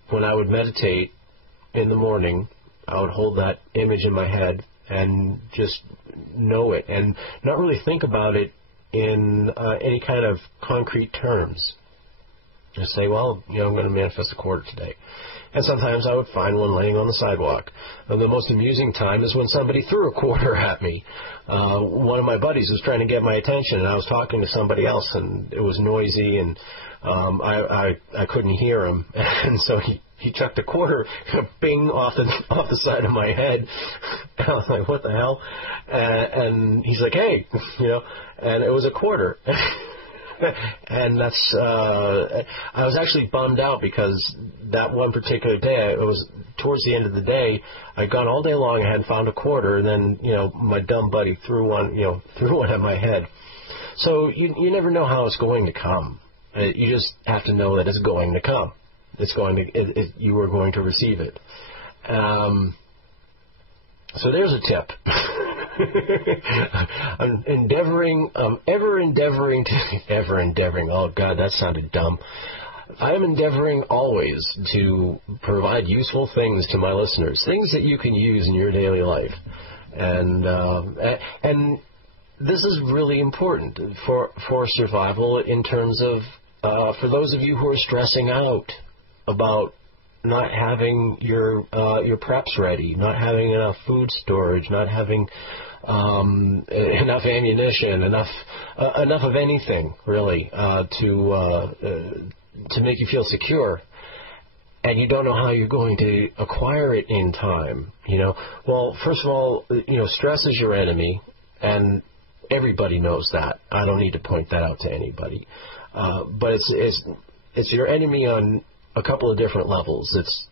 when I would meditate in the morning, I would hold that image in my head and just know it, and not really think about it in any kind of concrete terms. Just say, well, I'm going to manifest a quarter today. And sometimes I would find one laying on the sidewalk. And the most amusing time is when somebody threw a quarter at me. One of my buddies was trying to get my attention, and I was talking to somebody else, and it was noisy, and I couldn't hear him. And so he chucked a quarter, bing, off the side of my head. And I was like, what the hell? And he's like, hey, and it was a quarter. And that's, I was actually bummed out because that one particular day, it was towards the end of the day, I'd gone all day long, I hadn't found a quarter, and then, my dumb buddy threw one at my head. So you never know how it's going to come. You just have to know that it's going to come. You are going to receive it. So there's a tip. I'm ever endeavoring. Oh God, that sounded dumb. I am endeavoring always to provide useful things to my listeners, things that you can use in your daily life, and this is really important for survival in terms of for those of you who are stressing out about not having your preps ready, not having enough food storage, not having enough ammunition, enough of anything really to make you feel secure, and you don't know how you're going to acquire it in time. Well, first of all, stress is your enemy, and everybody knows that. I don't need to point that out to anybody. But it's your enemy on a couple of different levels. It's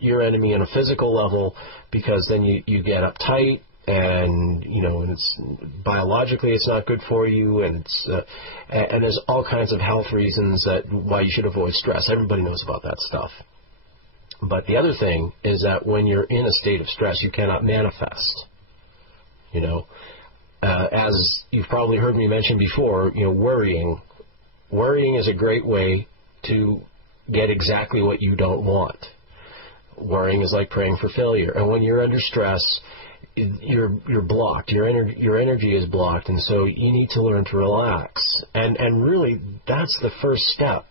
your enemy on a physical level, because then you get uptight, and and it's biologically it's not good for you, and and there's all kinds of health reasons why you should avoid stress. Everybody knows about that stuff. But the other thing is that when you're in a state of stress, you cannot manifest. As you've probably heard me mention before, worrying is a great way to get exactly what you don't want. Worrying is like praying for failure. And when you're under stress, you're blocked. Your energy is blocked, and so you need to learn to relax. And really, that's the first step.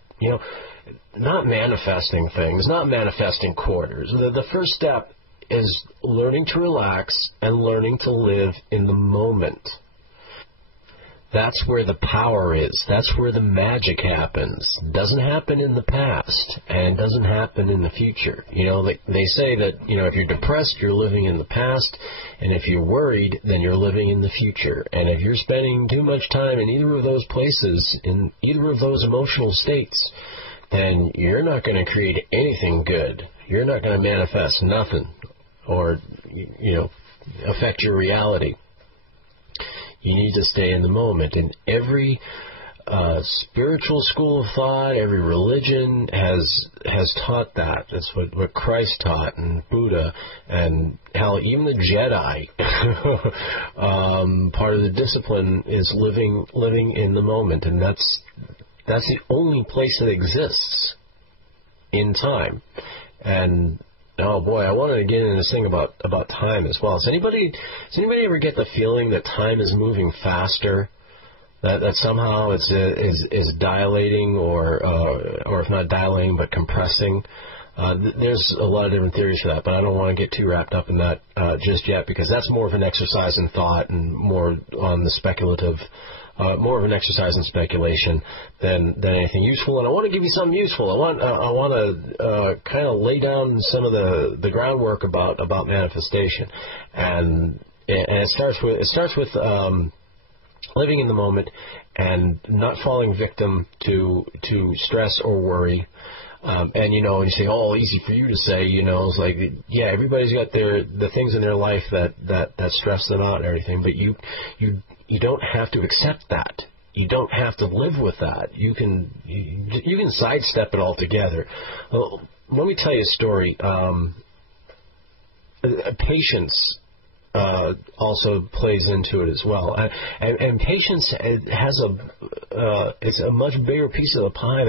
Not manifesting things, not manifesting quarters. The first step is learning to relax and learning to live in the moment. That's where the power is. That's where the magic happens. It doesn't happen in the past, and it doesn't happen in the future. They say that, if you're depressed, you're living in the past, and if you're worried, then you're living in the future. And if you're spending too much time in either of those places, in either of those emotional states, then you're not going to create anything good. You're not going to manifest nothing or, affect your reality. You need to stay in the moment. And every spiritual school of thought, every religion has taught that. That's what Christ taught, and Buddha, and hell, even the Jedi. Part of the discipline is living in the moment, and that's the only place that exists in time. And oh boy, I wanted to get into this thing about time as well. Does anybody ever get the feeling that time is moving faster? That somehow is dilating, or if not dilating, but compressing? There's a lot of different theories for that, but I don't want to get too wrapped up in that just yet, because that's more of an exercise in thought and more on the speculative. More of an exercise in speculation than anything useful. And I want to give you something useful. I want to kind of lay down some of the groundwork about manifestation, and it starts with living in the moment and not falling victim to stress or worry. And you say, oh, easy for you to say, it's like, yeah, everybody's got the things in their life that stress them out and everything, but you don't have to accept that. You don't have to live with that. You can sidestep it altogether. Well, let me tell you a story. Patience also plays into it as well, and patience has it's a much bigger piece of the pie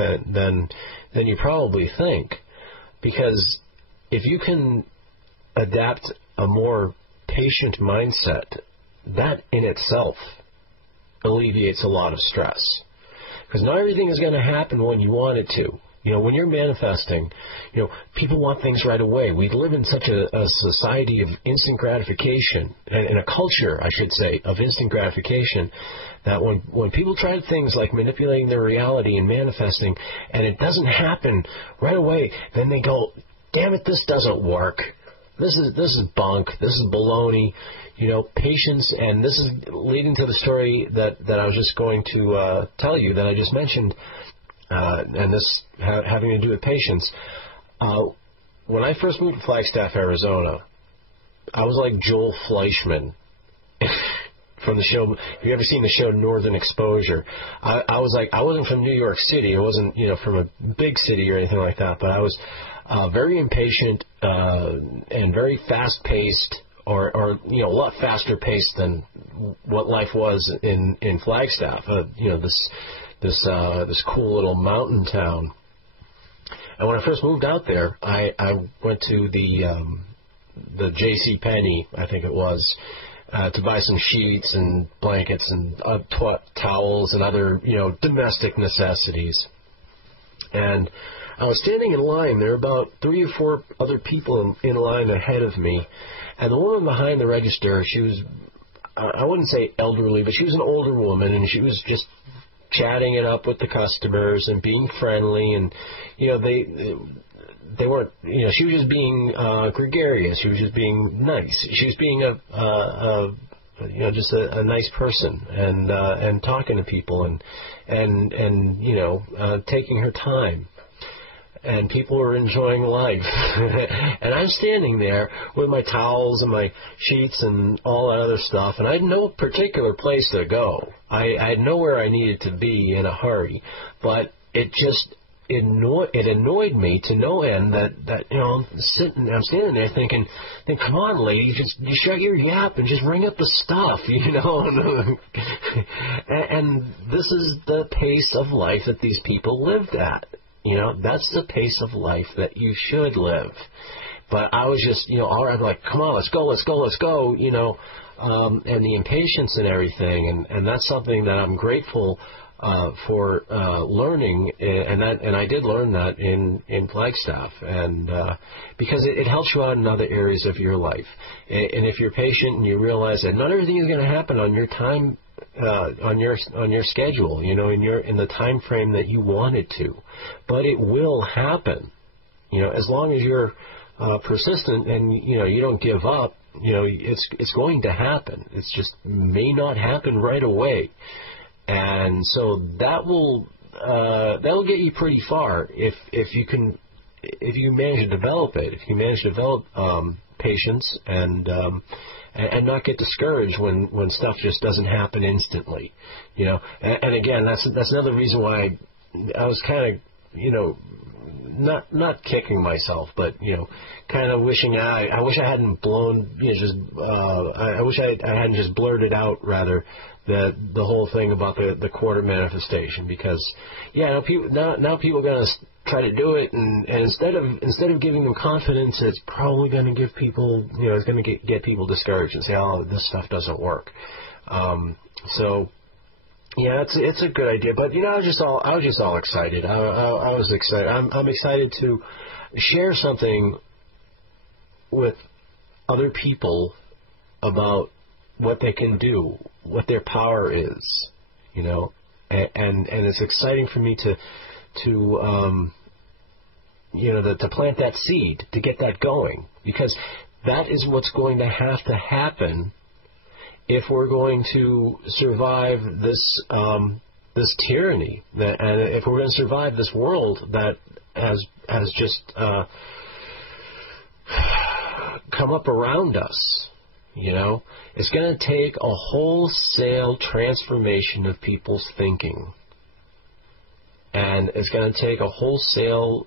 than you probably think, because if you can adapt a more patient mindset, that in itself alleviates a lot of stress. Because not everything is going to happen when you want it to. When you're manifesting, people want things right away. We live in such a society of instant gratification, and a culture, I should say, of instant gratification, that when people try things like manipulating their reality and manifesting, and it doesn't happen right away, then they go, damn it, this doesn't work. This is bunk. This is baloney. Patience, and this is leading to the story that I was just going to tell you, that I just mentioned, and this having to do with patience. When I first moved to Flagstaff, Arizona, I was like Joel Fleischman from the show. Have you ever seen the show Northern Exposure? I was like, I wasn't from New York City. I wasn't, from a big city or anything like that, but I was very impatient and very fast-paced, or a lot faster paced than what life was in Flagstaff. This cool little mountain town. And when I first moved out there, I went to the J.C. Penney, I think it was, to buy some sheets and blankets and towels and other domestic necessities. And I was standing in line. There were about 3 or 4 other people in line ahead of me. And the woman behind the register, she was, I wouldn't say elderly, but she was an older woman, and she was just chatting it up with the customers and being friendly. And, they weren't, she was just being gregarious. She was just being nice. She was being just a nice person, and talking to people and taking her time. And people were enjoying life. And I'm standing there with my towels and my sheets and all that other stuff, and I had no particular place to go. I had nowhere I needed to be in a hurry, but it annoyed me to no end that I'm standing there thinking, come on, lady, you shut your yap and just ring up the stuff, And this is the pace of life that these people lived at. That's the pace of life that you should live. But I was just, all right, like, come on, let's go, and the impatience and everything, and that's something that I'm grateful for learning, and I did learn that in Flagstaff, and because it helps you out in other areas of your life. And if you're patient and you realize that not everything is going to happen on your time on your schedule, in the time frame that you want it to. But it will happen, as long as you're persistent and you don't give up. It's going to happen. It's just may not happen right away, and so that'll get you pretty far if you manage to develop it. If you manage to develop patience and not get discouraged when stuff just doesn't happen instantly, And again, that's another reason why I was kind of, not kicking myself, but kind of wishing I wish I hadn't blown, I wish I hadn't just blurted out rather the whole thing about the quarter manifestation, because now people are going to try to do it, and instead of giving them confidence, it's probably going to give people, it's going to get people discouraged and say, oh, this stuff doesn't work. So yeah, it's a good idea, but I was just all excited. I was excited. I'm excited to share something with other people about what they can do, what their power is, and it's exciting for me to plant that seed, to get that going, because that is what's going to have to happen if we're going to survive this tyranny, and if we're going to survive this world that has just come up around us. It's going to take a wholesale transformation of people's thinking. And it's going to take a wholesale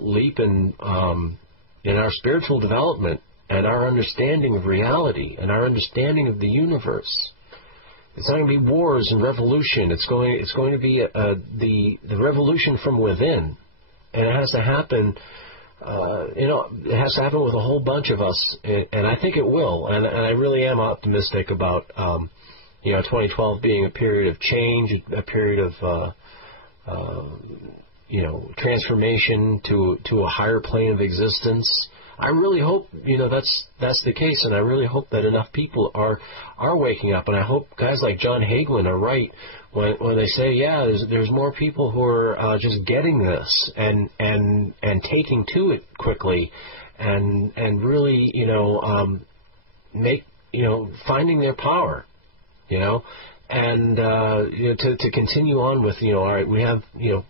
leap in our spiritual development and our understanding of reality and our understanding of the universe. It's not going to be wars and revolution. It's going to be the revolution from within, and it has to happen. It has to happen with a whole bunch of us, and I think it will. And I really am optimistic about 2012 being a period of change, a period of transformation to a higher plane of existence. I really hope that's the case, and I really hope that enough people are waking up, and I hope guys like John Hagelin are right when they say, yeah, there's more people who are just getting this and taking to it quickly, and really finding their power, and to continue on with all right, we have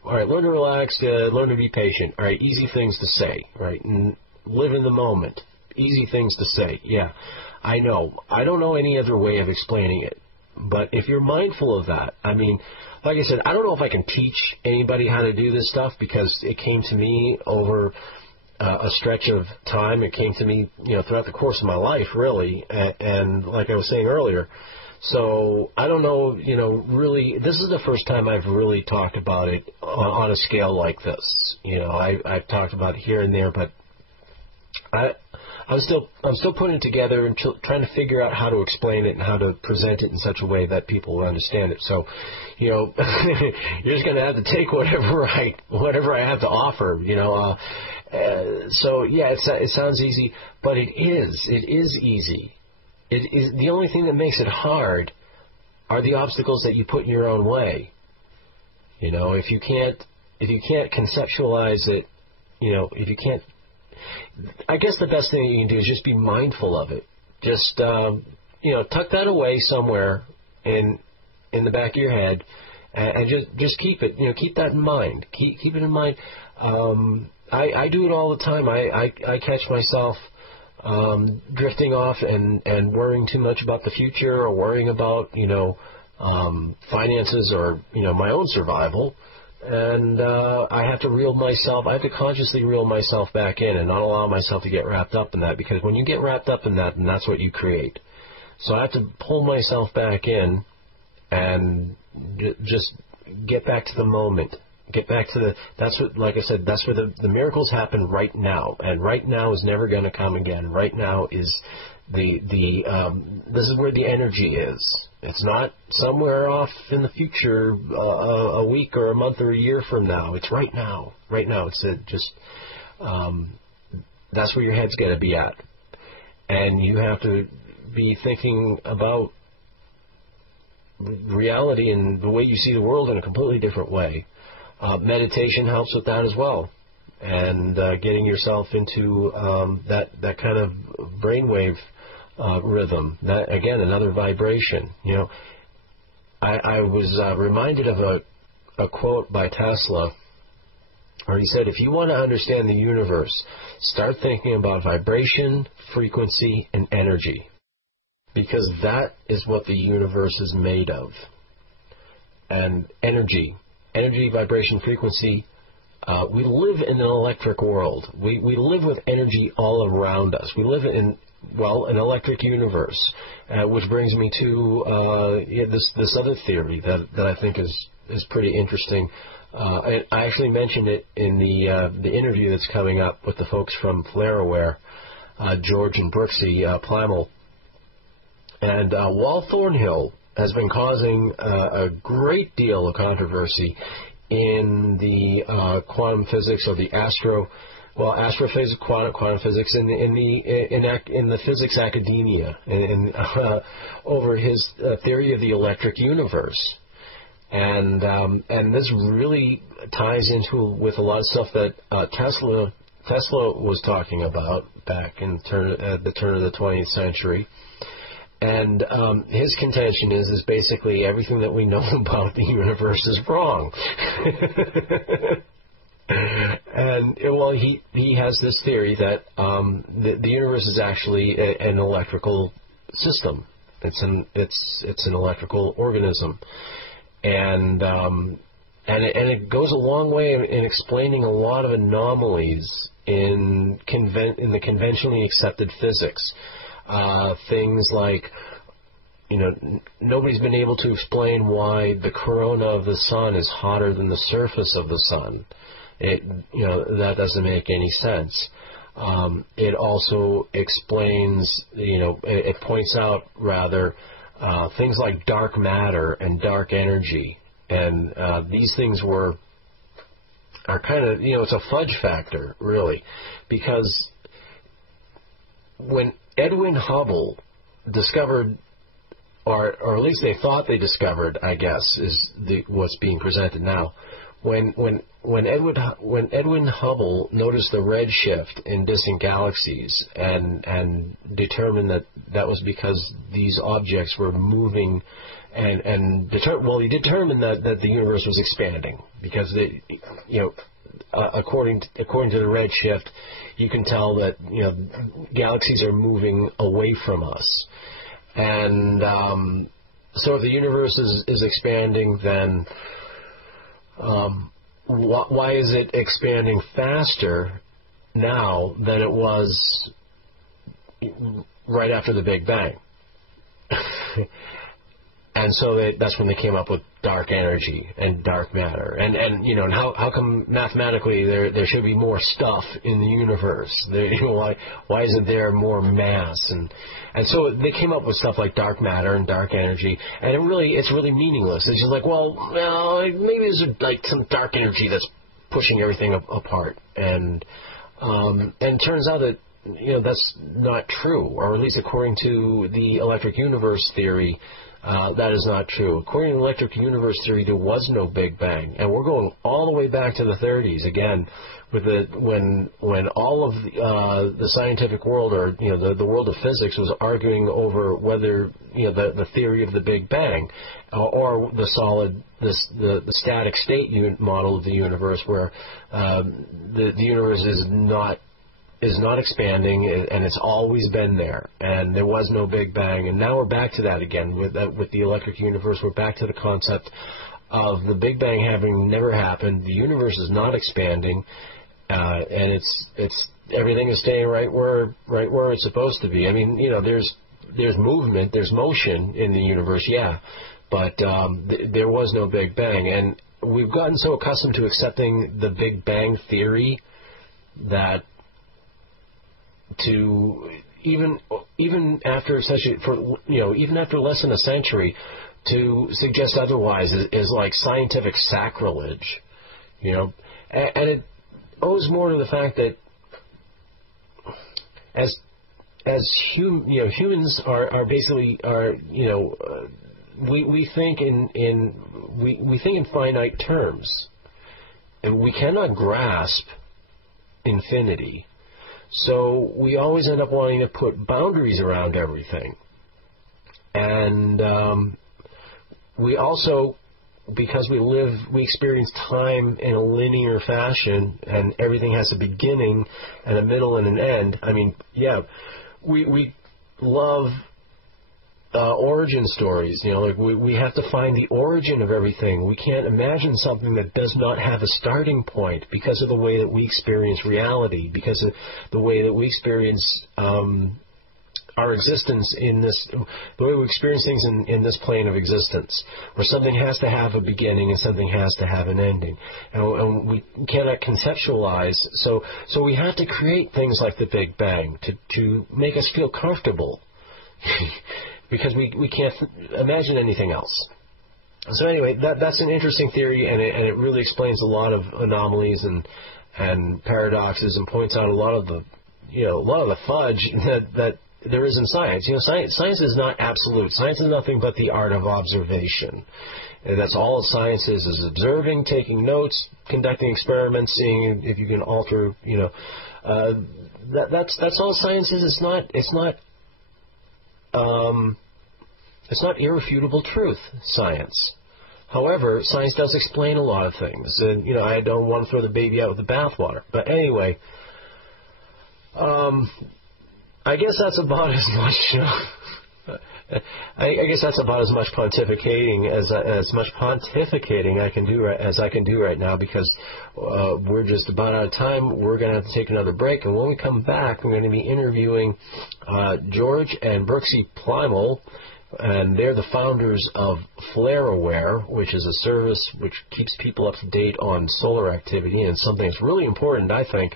all right, learn to relax, learn to be patient, all right, easy things to say, right, and live in the moment, easy things to say. Yeah, I know. I don't know any other way of explaining it. But if you're mindful of that, I mean, like I said, I don't know if I can teach anybody how to do this stuff, because it came to me over a stretch of time. It came to me, throughout the course of my life, really. And like I was saying earlier, so I don't know, really, this is the first time I've really talked about it on a scale like this. I've talked about it here and there, but I'm still putting it together and trying to figure out how to explain it and how to present it in such a way that people will understand it. So, you're just going to have to take whatever I have to offer. So yeah, it sounds easy, but it is easy. It is the only thing that makes it hard are the obstacles that you put in your own way. If you can't conceptualize it, if you can't. I guess the best thing you can do is just be mindful of it. Just tuck that away somewhere in the back of your head, and just keep it. Keep that in mind. Keep it in mind. I do it all the time. I catch myself drifting off and worrying too much about the future, or worrying about finances, or my own survival. And I have to consciously reel myself back in and not allow myself to get wrapped up in that, because when you get wrapped up in that, then that's what you create. So I have to pull myself back in and just get back to the moment. Get back to that's what, like I said, that's where the miracles happen right now. And right now is never going to come again. Right now is this is where the energy is. It's not somewhere off in the future, a week or a month or a year from now. It's right now. Right now. It's that's where your head's going to be at. And you have to be thinking about reality and the way you see the world in a completely different way. Meditation helps with that as well, and getting yourself into that kind of brainwave rhythm. That, again, another vibration. You know, I was reminded of a quote by Tesla, where he said, if you want to understand the universe, start thinking about vibration, frequency, and energy, because that is what the universe is made of. And energy, vibration, frequency, we live in an electric world. We live with energy all around us. We live in, well, an electric universe, which brings me to this other theory that I think is pretty interesting. I actually mentioned it in the interview that's coming up with the folks from Flareaware, George and Brooksy Plamel. And Wal Thornhill has been causing a great deal of controversy in the quantum physics, or the astrophysics, quantum physics, in the physics academia, over his theory of the electric universe. And this really ties into with a lot of stuff that Tesla was talking about back at the turn of the 20th century. And his contention is basically everything that we know about the universe is wrong. And well, he has this theory that the universe is actually an electrical system. It's an electrical organism, and it goes a long way in explaining a lot of anomalies in the conventionally accepted physics. Things like, nobody's been able to explain why the corona of the sun is hotter than the surface of the sun. That doesn't make any sense. It also explains, it points out rather things like dark matter and dark energy, and these things are kind of, it's a fudge factor, really, because when Edwin Hubble discovered, or at least they thought they discovered, I guess, is what's being presented now. When Edwin Hubble noticed the redshift in distant galaxies and determined that was because these objects were moving, he determined that the universe was expanding, because according to the redshift, you can tell that galaxies are moving away from us, and so if the universe is expanding, then why is it expanding faster now than it was right after the Big Bang? And so that's when they came up with dark energy and dark matter, and how come mathematically there should be more stuff in the universe? Why isn't there more mass? And so they came up with stuff like dark matter and dark energy, and it's really meaningless. It's just like, maybe there's like some dark energy that's pushing everything apart, and it turns out that that's not true, or at least according to the electric universe theory. That is not true. According to the electric universe theory, there was no Big Bang, and we're going all the way back to the 30s again, with when all of the scientific world, or the world of physics, was arguing over whether the theory of the Big Bang or the static state model of the universe, where the universe is not expanding, and it's always been there, and there was no Big Bang. And now we're back to that again with the electric universe. We're back to the concept of the Big Bang having never happened. The universe is not expanding, and it's everything is staying right where it's supposed to be. I mean, there's movement, there's motion in the universe, yeah, but there was no Big Bang, and we've gotten so accustomed to accepting the Big Bang theory that even after even after less than a century, to suggest otherwise is like scientific sacrilege, and it owes more to the fact that as humans are basically we think we think in finite terms, and we cannot grasp infinity. So we always end up wanting to put boundaries around everything. And we also, because we experience time in a linear fashion, and everything has a beginning and a middle and an end. I mean, yeah, we love origin stories. You know, like we have to find the origin of everything. We can't imagine something that does not have a starting point because of the way that we experience reality, because of the way that we experience our existence in this, the way we experience things in this plane of existence, where something has to have a beginning and something has to have an ending, and we cannot conceptualize. So we have to create things like the Big Bang to make us feel comfortable, because we can't imagine anything else. So anyway, that's an interesting theory, and it really explains a lot of anomalies and paradoxes, and points out a lot of the fudge that there is in science. You know, science is not absolute. Science is nothing but the art of observation. And that's all science is observing, taking notes, conducting experiments, seeing if you can alter, that's all science is. It's not irrefutable truth, science. However, science does explain a lot of things. And, I don't want to throw the baby out with the bathwater. But anyway, I guess that's about as much. I guess that's about as much pontificating as much pontificating I can do right now, because we're just about out of time. We're going to have to take another break, and when we come back, we're going to be interviewing George and Brooksy Plimal, and they're the founders of FlareAware, which is a service which keeps people up to date on solar activity, and something that's really important, I think.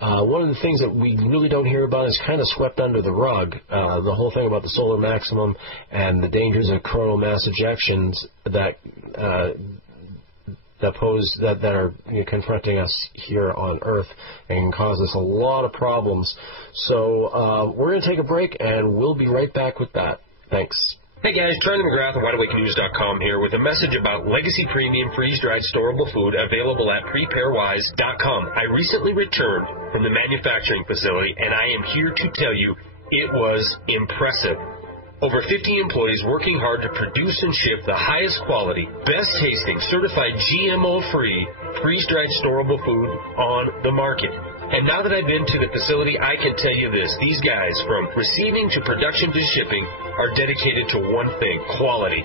One of the things that we really don't hear about is kind of swept under the rug. The whole thing about the solar maximum and the dangers of coronal mass ejections that are confronting us here on Earth and can cause us a lot of problems. So we're going to take a break, and we'll be right back with that. Thanks. Hey guys, Charlie McGrath of WideAwakeNews.com here with a message about Legacy Premium Freeze-Dried Storable Food available at PrepareWise.com. I recently returned from the manufacturing facility, and I am here to tell you it was impressive. Over 50 employees working hard to produce and ship the highest quality, best tasting, certified GMO-free, freeze-dried storable food on the market. And now that I've been to the facility, I can tell you this. These guys, from receiving to production to shipping, are dedicated to one thing: quality.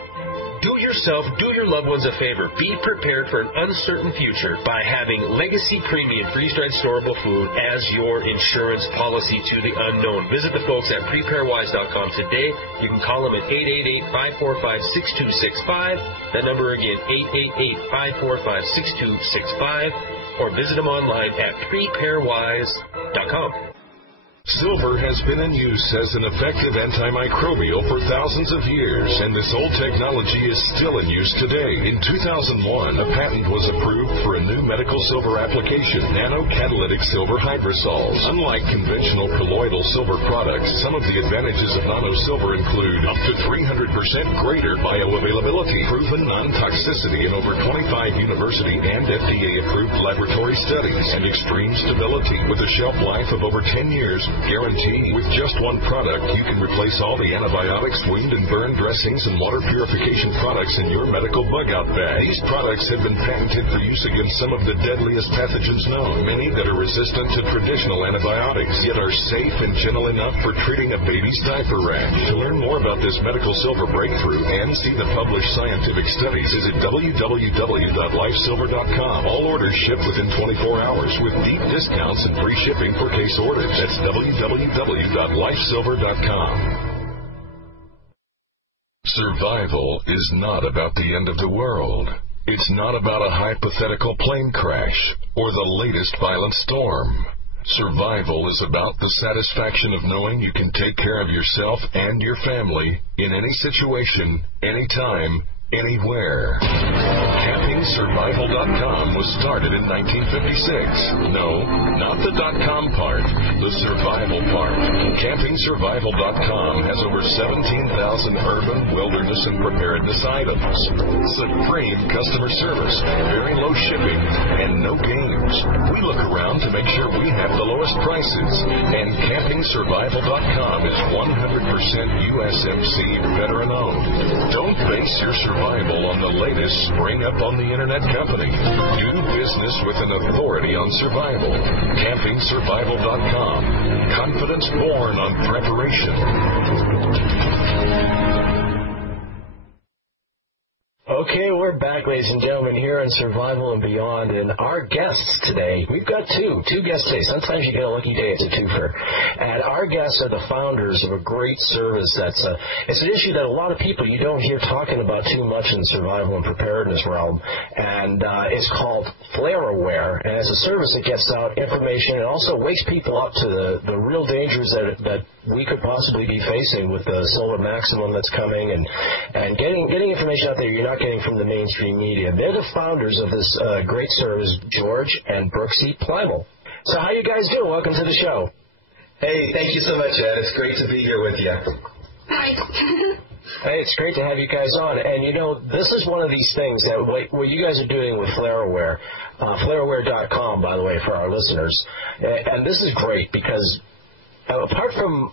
Do yourself, do your loved ones a favor. Be prepared for an uncertain future by having Legacy Premium Freeze-Dried Storable Food as your insurance policy to the unknown. Visit the folks at PrepareWise.com today. You can call them at 888-545-6265. That number again, 888-545-6265. Or visit them online at PrepareWise.com. Silver has been in use as an effective antimicrobial for thousands of years, and this old technology is still in use today. In 2001, a patent was approved for a new medical silver application, nanocatalytic silver hydrosols. Unlike conventional colloidal silver products, some of the advantages of nano-silver include up to 300% greater bioavailability, proven non-toxicity in over 25 university and FDA-approved laboratory studies, and extreme stability with a shelf life of over 10 years. Guaranteed. With just one product, you can replace all the antibiotics, wound and burn dressings, and water purification products in your medical bug-out bag. These products have been patented for use against some of the deadliest pathogens known, many that are resistant to traditional antibiotics, yet are safe and gentle enough for treating a baby's diaper rash. To learn more about this medical silver breakthrough and see the published scientific studies, visit www.lifesilver.com. All orders ship within 24 hours with deep discounts and free shipping for case orders. That's www.lifesilver.com. Survival is not about the end of the world. It's not about a hypothetical plane crash or the latest violent storm. Survival is about the satisfaction of knowing you can take care of yourself and your family in any situation, anytime, anywhere. CampingSurvival.com was started in 1956. No, not the .com part, the survival part. CampingSurvival.com has over 17,000 urban, wilderness, and preparedness items. Supreme customer service, very low shipping, and no games. We look around to make sure we have the lowest prices, and CampingSurvival.com is 100% USMC veteran-owned. Don't base your survival on the latest spring-up-on-the-internet company. Do business with an authority on survival. CampingSurvival.com. Confidence born on preparation. Okay, we're back, ladies and gentlemen, here on Survival and Beyond, and our guests today, we've got two guests today. Sometimes you get a lucky day, it's a twofer. And our guests are the founders of a great service it's an issue that a lot of people you don't hear talking about too much in the survival and preparedness realm, and it's called FlareAware, and it's a service that gets out information and also wakes people up to the real dangers that we could possibly be facing with the solar maximum that's coming, and getting information out there you're not getting from the mainstream media. They're the founders of this great service, George and Brooksy Plimal. So how you guys doing? Welcome to the show. Hey, thank you so much, Ed. It's great to be here with you. Hi. Hey, it's great to have you guys on. And, this is one of these things that what you guys are doing with FlareAware, FlareAware.com, by the way, for our listeners. And this is great because apart from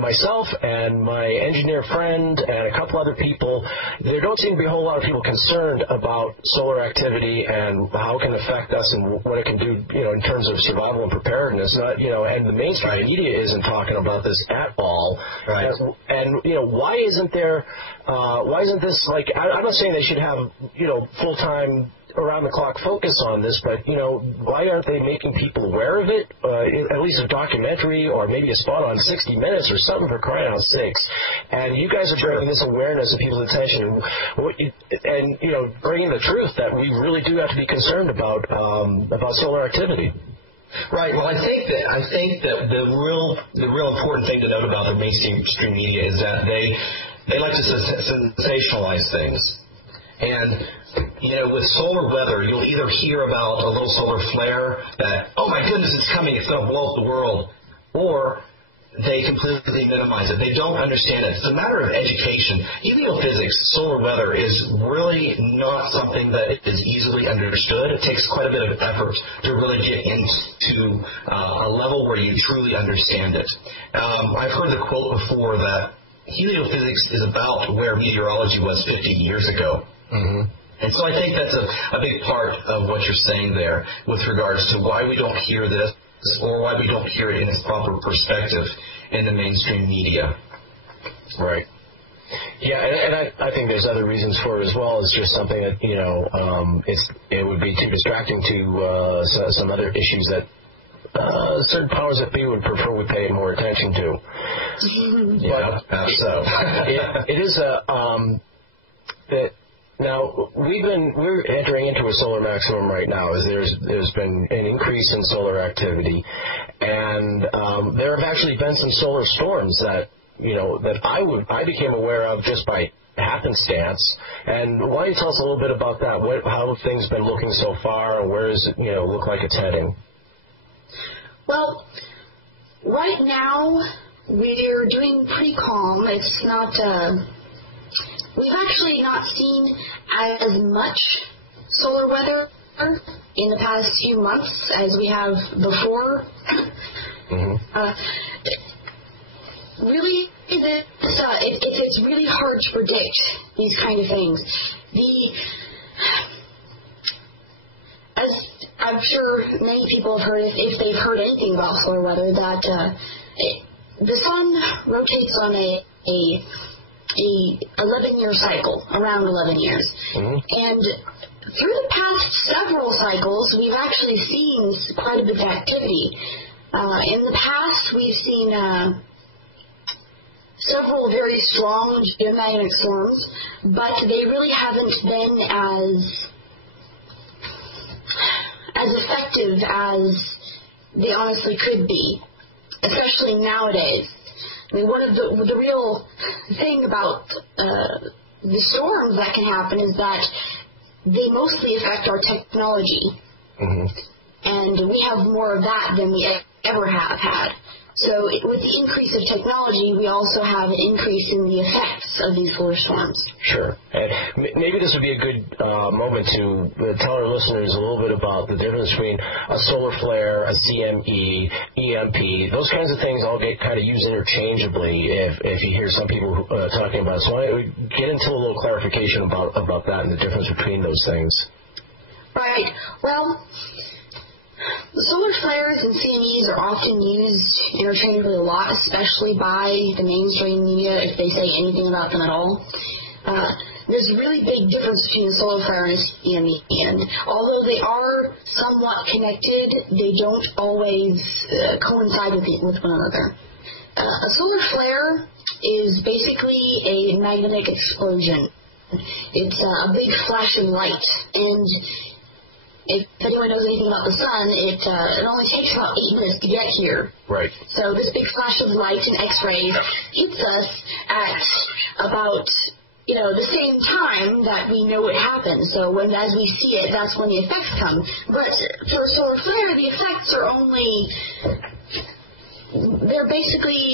myself and my engineer friend and a couple other people, there don't seem to be a whole lot of people concerned about solar activity and how it can affect us and what it can do, in terms of survival and preparedness. And the mainstream media isn't talking about this at all. Right. And why isn't there? Why isn't this like? I'm not saying they should have full-time around-the-clock focus on this, but, why aren't they making people aware of it? At least a documentary or maybe a spot on 60 Minutes or something, for crying out sakes. And you guys are bringing this awareness to people's attention and bringing the truth that we really do have to be concerned about solar activity. Right. Well, I think that the real important thing to note about the mainstream media is that they like to sensationalize things. And, with solar weather, you'll either hear about a little solar flare that, oh my goodness, it's coming, it's going to blow up the world, or they completely minimize it. They don't understand it. It's a matter of education. Heliophysics, solar weather, is really not something that is easily understood. It takes quite a bit of effort to really get into a level where you truly understand it. I've heard the quote before that heliophysics is about where meteorology was 50 years ago. Mm-hmm. And so I think that's a big part of what you're saying there with regards to why we don't hear this or why we don't hear it in its proper perspective in the mainstream media. Right. Yeah, and I think there's other reasons for it as well. It's just something that, it would be too distracting to some other issues that certain powers that be would prefer we pay more attention to. Yeah, so it is now we're entering into a solar maximum right now. As there's been an increase in solar activity, and there have actually been some solar storms that I became aware of just by happenstance. And why don't you tell us a little bit about that? How have things been looking so far, and where does it look like it's heading? Well, right now we're doing pretty calm. It's not. We've actually not seen as much solar weather in the past few months as we have before. Mm-hmm. Really, it's really hard to predict these kind of things. As I'm sure many people have heard, if they've heard anything about solar weather, that the sun rotates on a 11-year cycle, around 11 years. Mm-hmm. And through the past several cycles, we've actually seen quite a bit of activity. In the past, we've seen several very strong geomagnetic storms, but they really haven't been as effective as they honestly could be, especially nowadays. I mean, one of the real thing about the storms that can happen is that they mostly affect our technology. And we have more of that than we ever have had. So with the increase of technology, we also have an increase in the effects of these solar storms. Sure. And maybe this would be a good moment to tell our listeners a little bit about the difference between a solar flare, a CME, EMP. Those kinds of things all get kind of used interchangeably if you hear some people talking about it. So why don't we get into a little clarification about that and the difference between those things? Right. Well, the solar flares and CMEs are often used interchangeably a lot, especially by the mainstream media if they say anything about them at all. There's a really big difference between a solar flare and a CME, and although they are somewhat connected, they don't always coincide with one another. A solar flare is basically a magnetic explosion. It's a big flashing light, and if anyone knows anything about the sun, it only takes about 8 minutes to get here. Right. So this big flash of light and X-rays hits us at about, the same time that we know it happened. So as we see it, that's when the effects come. But for a solar flare, the effects are they're basically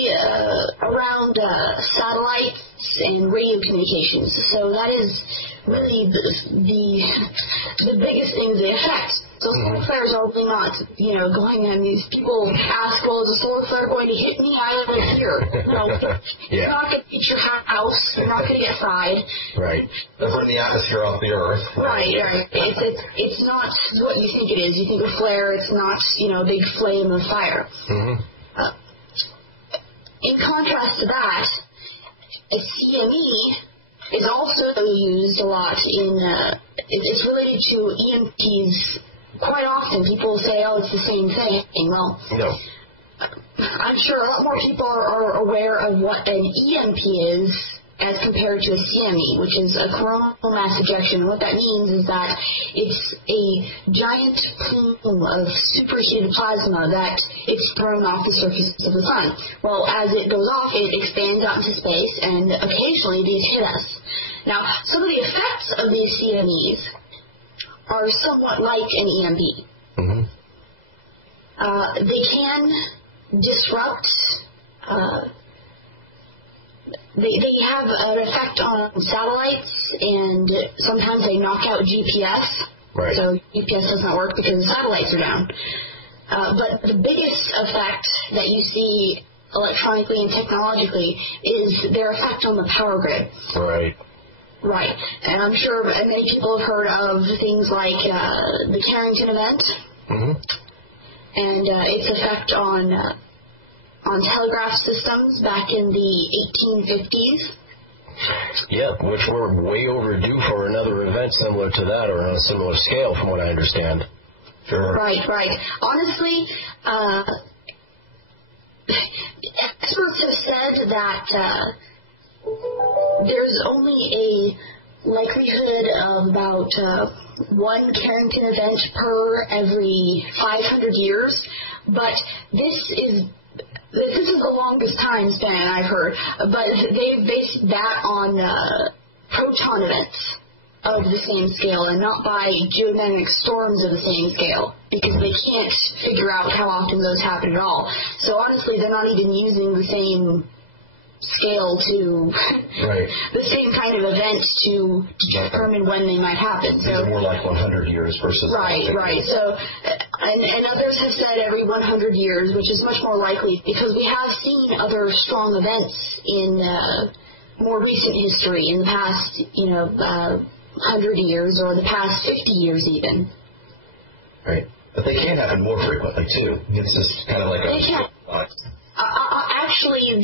around satellites and radio communications. So that is really the biggest thing, the effect. So solar flares are really not, going on. These people ask, well, is a solar flare going to hit me? I live here. No, it's not going to hit your house. You're not going to get fried. Right. They're in the atmosphere off the Earth. Right. It's not what you think it is. You think a flare, it's not, a big flame of fire. In contrast to that, a CME is also used a lot it's related to EMPs. Quite often people say, oh, it's the same thing. Well, no. I'm sure a lot more people are aware of what an EMP is as compared to a CME, which is a coronal mass ejection. And what that means is that it's a giant plume of superheated plasma that it's throwing off the surface of the sun. Well, as it goes off, it expands out into space, and occasionally these hit us. Now, some of the effects of these CMEs are somewhat like an EMP. They can disrupt They have an effect on satellites, and sometimes they knock out GPS. Right. So GPS doesn't work because the satellites are down. But the biggest effect that you see electronically and technologically is their effect on the power grid. Right. Right. And I'm sure many people have heard of things like the Carrington event and its effect on telegraph systems back in the 1850s. Yeah, which we're way overdue for another event similar to that or on a similar scale from what I understand. Sure. Right. Honestly, experts have said that there's only a likelihood of about one Carrington event per every 500 years, but this is the longest time span I've heard, but they've based that on proton events of the same scale and not by geomagnetic storms of the same scale, because they can't figure out how often those happen at all. So honestly, they're not even using the same scale to the same kind of events to determine when they might happen. So they're more like 100 years versus right. So and others have said every 100 years, which is much more likely because we have seen other strong events in more recent history in the past 100 years or the past 50 years even. Right. But they can happen more frequently too. It's just kind of like they can. Actually,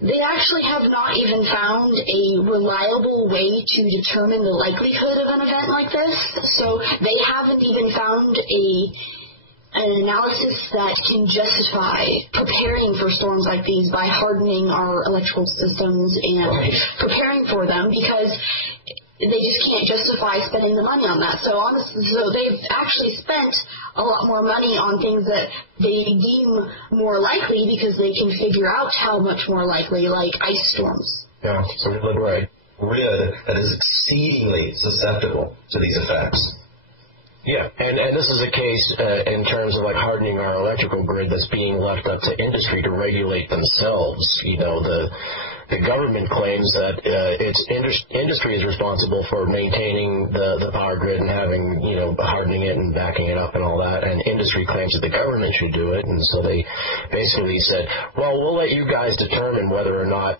they actually have not even found a reliable way to determine the likelihood of an event like this. So they haven't even found an analysis that can justify preparing for storms like these by hardening our electrical systems and preparing for them, because they just can't justify spending the money on that. So they've actually spent a lot more money on things that they deem more likely because they can figure out how much more likely, like ice storms. Yeah, so we live right grid that is exceedingly susceptible to these effects. Yeah, and this is a case in terms of like hardening our electrical grid that's being left up to industry to regulate themselves. You know, the government claims that industry is responsible for maintaining the power grid and having, you know, hardening it and backing it up and all that, and industry claims that the government should do it, and so they basically said, well, we'll let you guys determine whether or not,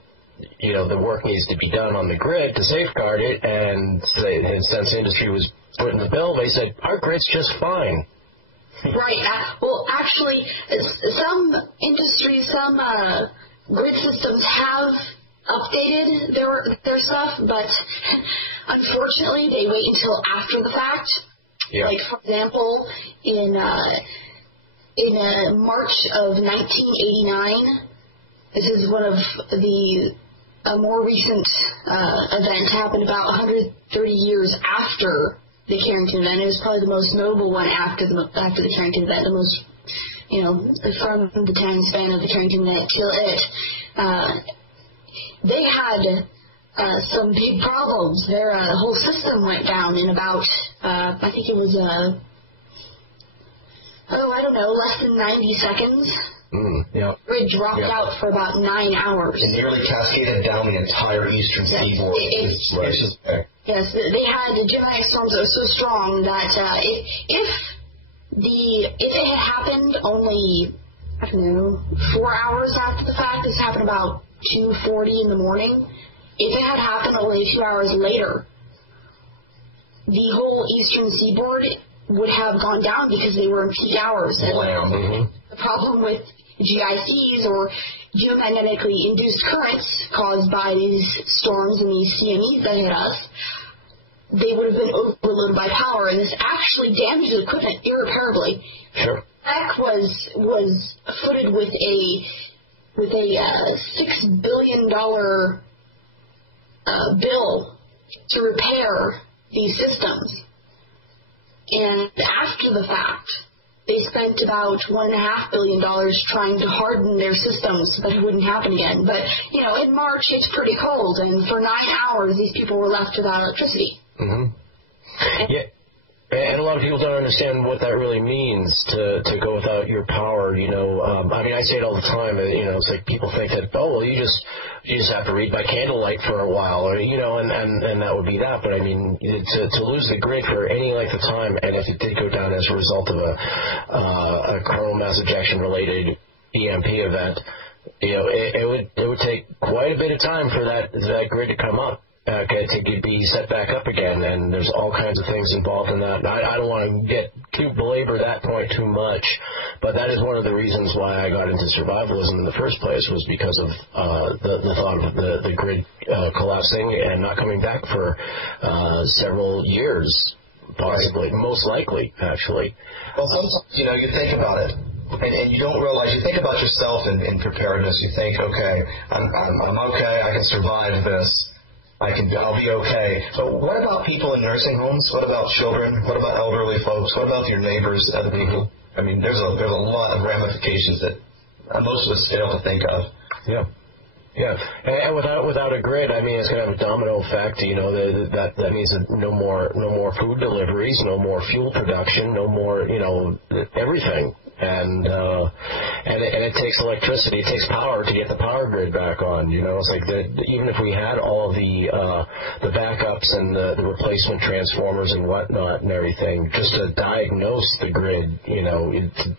you know, the work needs to be done on the grid to safeguard it, and since industry was footing the bill, they said, our grid's just fine. Right. Well, actually, some industries, some grid systems have updated their stuff, but unfortunately, they wait until after the fact. Yeah. Like, for example, in March of 1989, this is one of the more recent event happened about 130 years after the Carrington event. It was probably the most notable one after the Carrington event, the most, you know, from the time span of the Carrington event till it. They had some big problems. Their whole system went down in about, I think it was, less than 90 seconds. Yeah. Grid dropped out for about 9 hours. It nearly cascaded down the entire eastern seaboard. Yes, they had the Gemini storms that were so strong that if it had happened only, 4 hours after the fact, this happened about 2:40 in the morning. If it had happened only 2 hours later, the whole eastern seaboard would have gone down because they were in peak hours. And the problem with GICs, or geomagnetically induced currents caused by these storms and these CMEs that hit us, they would have been overloaded by power, and this actually damaged the equipment irreparably. Sure. Tech was footed with a $6 billion bill to repair these systems, and after the fact, they spent about $1.5 billion trying to harden their systems so that it wouldn't happen again. But, you know, in March, it's pretty cold, and for 9 hours, these people were left without electricity. Yeah. And a lot of people don't understand what that really means to go without your power. You know, I mean, I say it all the time. You know, it's like people think that, oh, well, you just have to read by candlelight for a while, or you know, and that would be that. But I mean, to lose the grid for any length of time, and if it did go down as a result of a coronal mass ejection related EMP event, you know, it would take quite a bit of time for that grid to come up. To be set back up again, and there's all kinds of things involved in that. I don't want to belabor that point too much, but that is one of the reasons why I got into survivalism in the first place, was because of the thought of the grid collapsing and not coming back for several years, possibly, most likely, actually. Well, sometimes, you know, you think about it, and you don't realize, you think about yourself in preparedness. You think, okay, I'm okay, I can survive this. I'll be okay. But what about people in nursing homes? What about children? What about elderly folks? What about your neighbors, other people? I mean, there's a lot of ramifications that most of us fail to think of. Yeah. Yeah, and without a grid, I mean, it's going to have a domino effect. You know, that means that no more food deliveries, no more fuel production, no more, you know, everything. And it takes electricity, it takes power to get the power grid back on. You know, it's like even if we had all the backups and the replacement transformers and whatnot and everything, just to diagnose the grid, you know,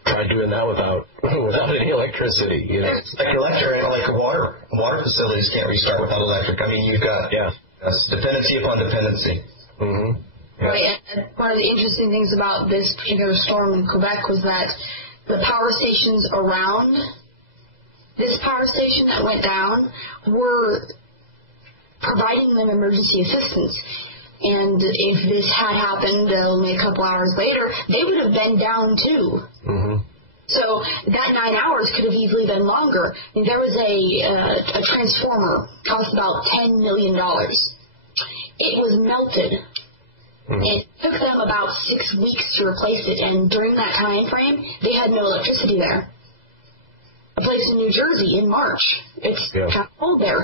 try doing that without any electricity. You know, it's like electric, like water facilities can't restart without electric. I mean, you've got dependency upon dependency. Mm-hmm. Yeah. Right, and one of the interesting things about this particular storm in Quebec was that the power stations around this power station that went down were providing them emergency assistance. And if this had happened only a couple hours later, they would have been down too. Mm-hmm. So that 9 hours could have easily been longer. I mean, there was a transformer, cost about $10 million. It was melted And it took them about 6 weeks to replace it, and during that time frame, they had no electricity there. A place in New Jersey in March. It's kind of cold there.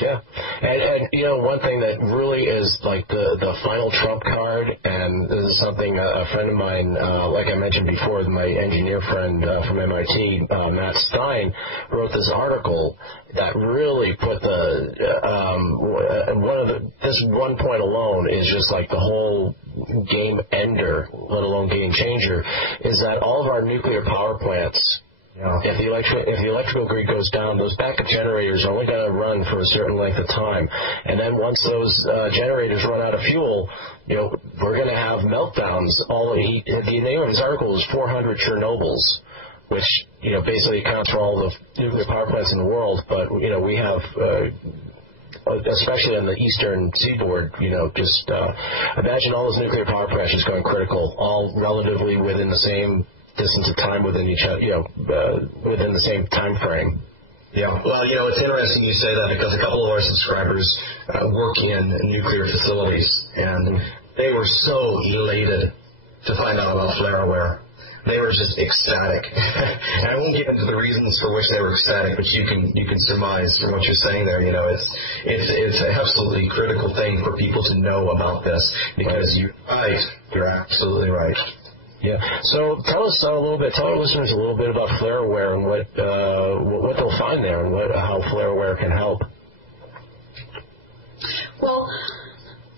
Yeah. And you know, one thing that really is like the final trump card, and this is something a friend of mine, like I mentioned before, my engineer friend from MIT, Matt Stein, wrote this article that really put this one point alone is just like the whole game ender, let alone game changer, is that all of our nuclear power plants, if the electrical grid goes down, those backup generators are only going to run for a certain length of time, and then once those generators run out of fuel, you know, we're going to have meltdowns. The name of his article is 400 Chernobyls, which, you know, basically accounts for all the nuclear power plants in the world. But you know, we have, especially on the eastern seaboard, you know, just imagine all those nuclear power plants just going critical, all relatively within the same distance of time within each other, you know, within the same time frame. Yeah, well, you know, it's interesting you say that because a couple of our subscribers work in nuclear facilities, and they were so elated to find out about FlareAware. They were just ecstatic. And I won't get into the reasons for which they were ecstatic, but you can surmise from what you're saying there. You know, it's an absolutely critical thing for people to know about this, because you're absolutely right. Yeah. So tell us a little bit. Tell our listeners a little bit about FlareAware and what they'll find there, and how FlareAware can help. Well,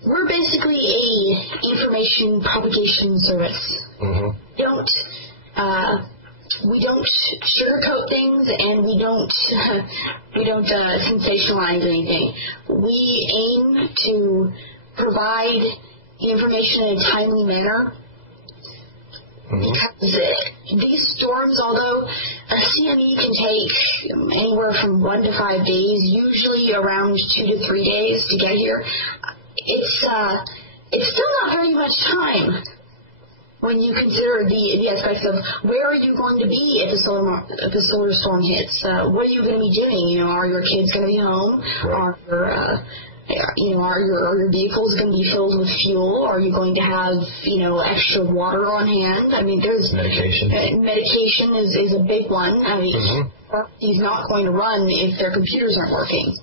we're basically a information propagation service. Mm-hmm. We don't sugarcoat things, and we don't sensationalize anything. We aim to provide the information in a timely manner. Because these storms, although a CME can take anywhere from 1 to 5 days, usually around 2 to 3 days to get here, it's still not very much time when you consider the aspects of where are you going to be if the solar storm hits. What are you going to be doing? You know, are your kids going to be home? Right. Are your vehicles going to be filled with fuel? Are you going to have, you know, extra water on hand? I mean, there's medication. Medication is a big one. I mean, he's not going to run if their computers aren't working.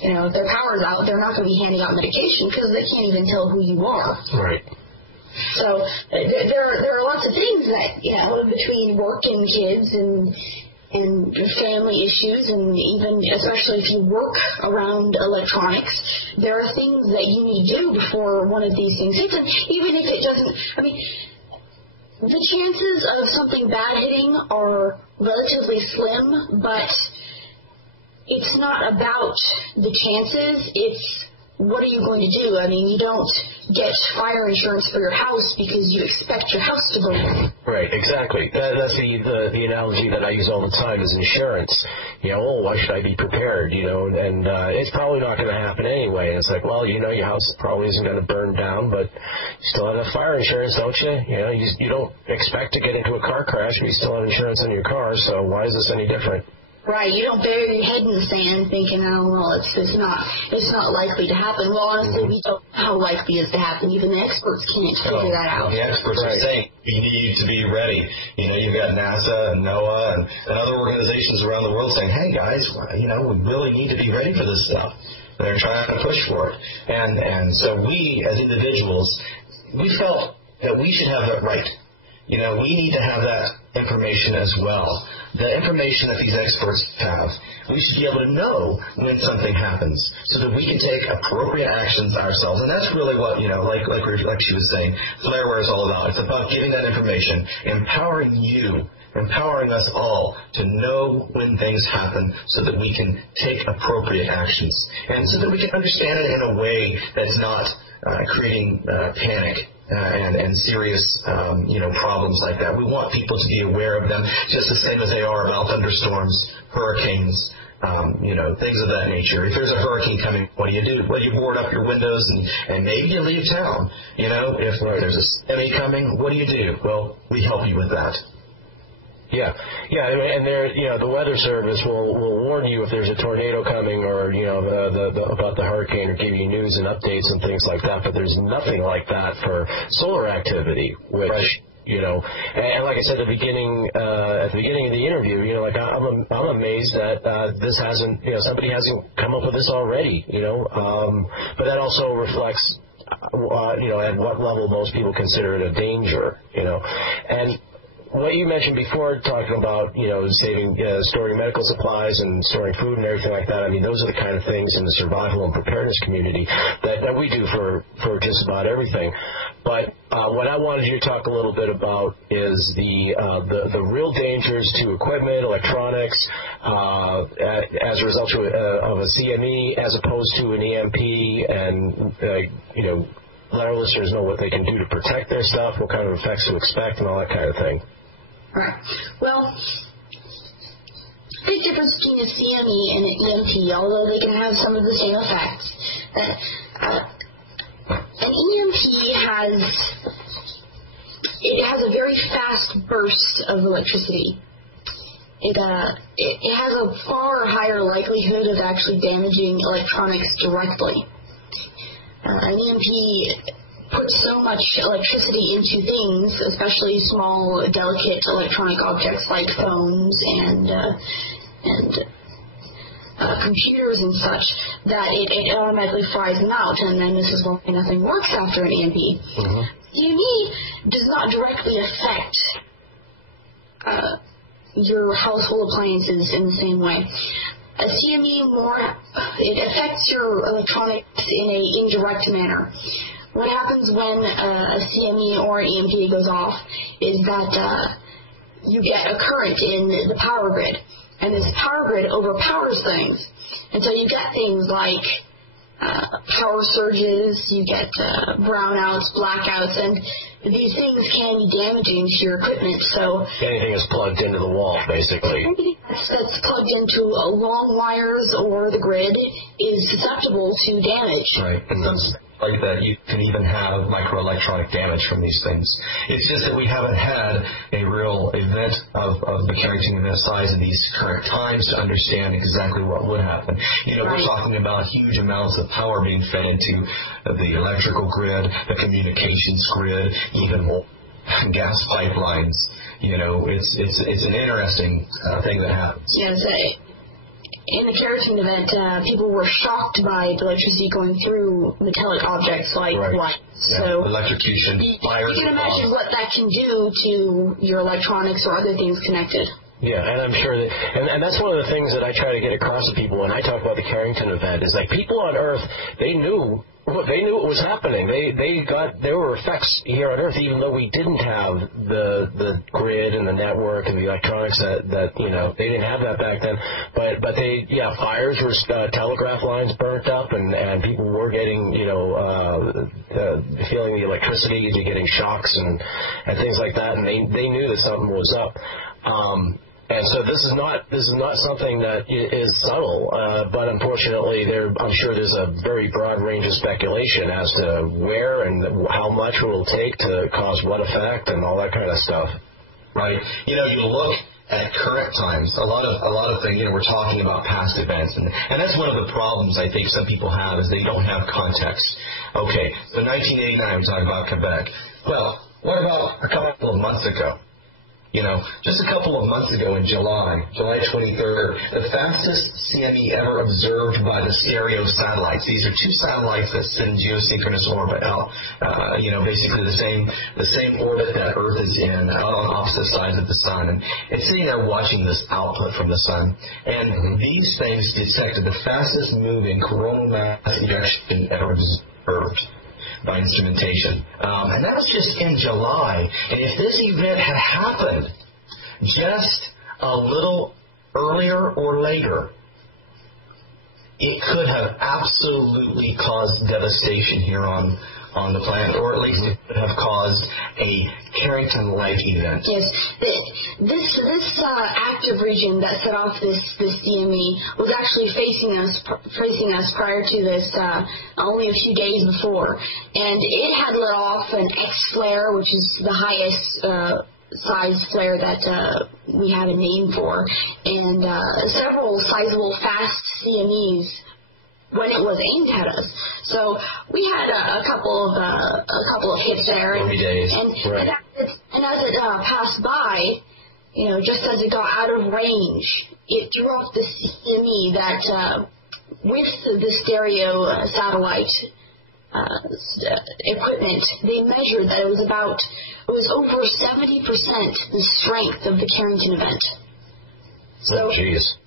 You know, if their power's out, they're not going to be handing out medication because they can't even tell who you are. Right. So there are lots of things that, you know, between work and kids and family issues, and even especially if you work around electronics, there are things that you need to do before one of these things hits. And even if it doesn't, I mean, the chances of something bad hitting are relatively slim, but it's not about the chances, it's what are you going to do? I mean, you don't get fire insurance for your house because you expect your house to burn. Right, exactly. That's the analogy that I use all the time is insurance. You know, why should I be prepared? You know, and it's probably not going to happen anyway. And it's like, well, you know, your house probably isn't going to burn down, but you still have fire insurance, don't you? You know, you don't expect to get into a car crash, but you still have insurance on your car, so why is this any different? Right, you don't bury your head in the sand thinking, oh, well, it's not likely to happen. Well, honestly, we don't know how likely it is to happen. Even the experts can't figure that out. The experts are saying you need to be ready. You know, you've got NASA and NOAA and other organizations around the world saying, hey, guys, you know, we really need to be ready for this stuff. They're trying to push for it. And so we, as individuals, we felt that we should have that right. You know, we need to have that information as well. The information that these experts have, we should be able to know when something happens so that we can take appropriate actions ourselves. And that's really what, you know, like she was saying, FlareAware is all about. It's about giving that information, empowering you, empowering us all to know when things happen so that we can take appropriate actions. And so that we can understand it in a way that's not creating panic and serious, problems like that. We want people to be aware of them just the same as they are about thunderstorms, hurricanes, things of that nature. If there's a hurricane coming, what do you do? Well, you board up your windows and maybe you leave town. You know, if there's a semi coming, what do you do? Well, we help you with that. Yeah, and the Weather Service will warn you if there's a tornado coming, or about the hurricane, or give you news and updates and things like that. But there's nothing like that for solar activity, which and like I said at the beginning of the interview, I'm amazed that this hasn't somebody hasn't come up with this already. But that also reflects at what level most people consider it a danger. And what you mentioned before, talking about, saving, storing medical supplies and storing food and everything like that, I mean, those are the kind of things in the survival and preparedness community that we do for just about everything. But what I wanted you to talk a little bit about is the real dangers to equipment, electronics, as a result of a CME as opposed to an EMP, and, let our listeners know what they can do to protect their stuff, what kind of effects to expect, and all that kind of thing. Right. Well, big difference between a CME and an EMP, although they can have some of the same effects. An EMP has a very fast burst of electricity. It has a far higher likelihood of actually damaging electronics directly. An EMP puts so much electricity into things, especially small, delicate electronic objects like phones and computers and such, that it automatically fries them out, and then this is why nothing works after an EMP. Mm-hmm. CME does not directly affect your household appliances in the same way. A CME it affects your electronics in an indirect manner. What happens when a CME or an EMP goes off is that you get a current in the power grid, and this power grid overpowers things. And so you get things like power surges, you get brownouts, blackouts, and these things can be damaging to your equipment. So anything that's plugged into the wall, basically. Anything that's plugged into long wires or the grid is susceptible to damage. Right. And those like that, you can even have microelectronic damage from these things. It's just that we haven't had a real event of the Carrington event size in these current times to understand exactly what would happen. We're talking about huge amounts of power being fed into the electrical grid, the communications grid, even more gas pipelines. It's an interesting thing that happens. Yes. In the Carrington event, people were shocked by the electricity going through metallic objects like lights. So electrocution, fires. You can imagine what that can do to your electronics or other things connected. Yeah, and I'm sure that, and that's one of the things that I try to get across to people when I talk about the Carrington event is like people on Earth, they knew what was happening. There were effects here on Earth, even though we didn't have the grid and the network and the electronics that they didn't have that back then. But fires were telegraph lines burnt up, and people were getting feeling the electricity, getting shocks and things like that, and they knew that something was up. And so this is not something that is subtle, but unfortunately, I'm sure there's a very broad range of speculation as to where and how much it will take to cause what effect and all that kind of stuff. Right. You look at current times. A lot of things. We're talking about past events, and that's one of the problems I think some people have is they don't have context. Okay, so 1989, we're talking about Quebec. Well, what about a couple of months ago? Just a couple of months ago in July 23rd, the fastest CME ever observed by the stereo satellites. These are two satellites that sit in geosynchronous orbit out, basically the same orbit that Earth is in, out on opposite sides of the sun. And it's sitting there watching this output from the sun. And these things detected the fastest moving coronal mass ejection ever observed by instrumentation. And that was just in July. And if this event had happened just a little earlier or later, it could have absolutely caused devastation here on the planet, or at least it could have caused a Carrington-like event. Yes, this active region that set off this CME was actually facing us prior to this only a few days before, and it had let off an X flare, which is the highest size flare that we have a name for, and several sizable fast CMEs when it was aimed at us. So we had a couple of hits there, and as it passed by, just as it got out of range, it threw off the CME that with the stereo satellite equipment, they measured that it was over 70% the strength of the Carrington event. So,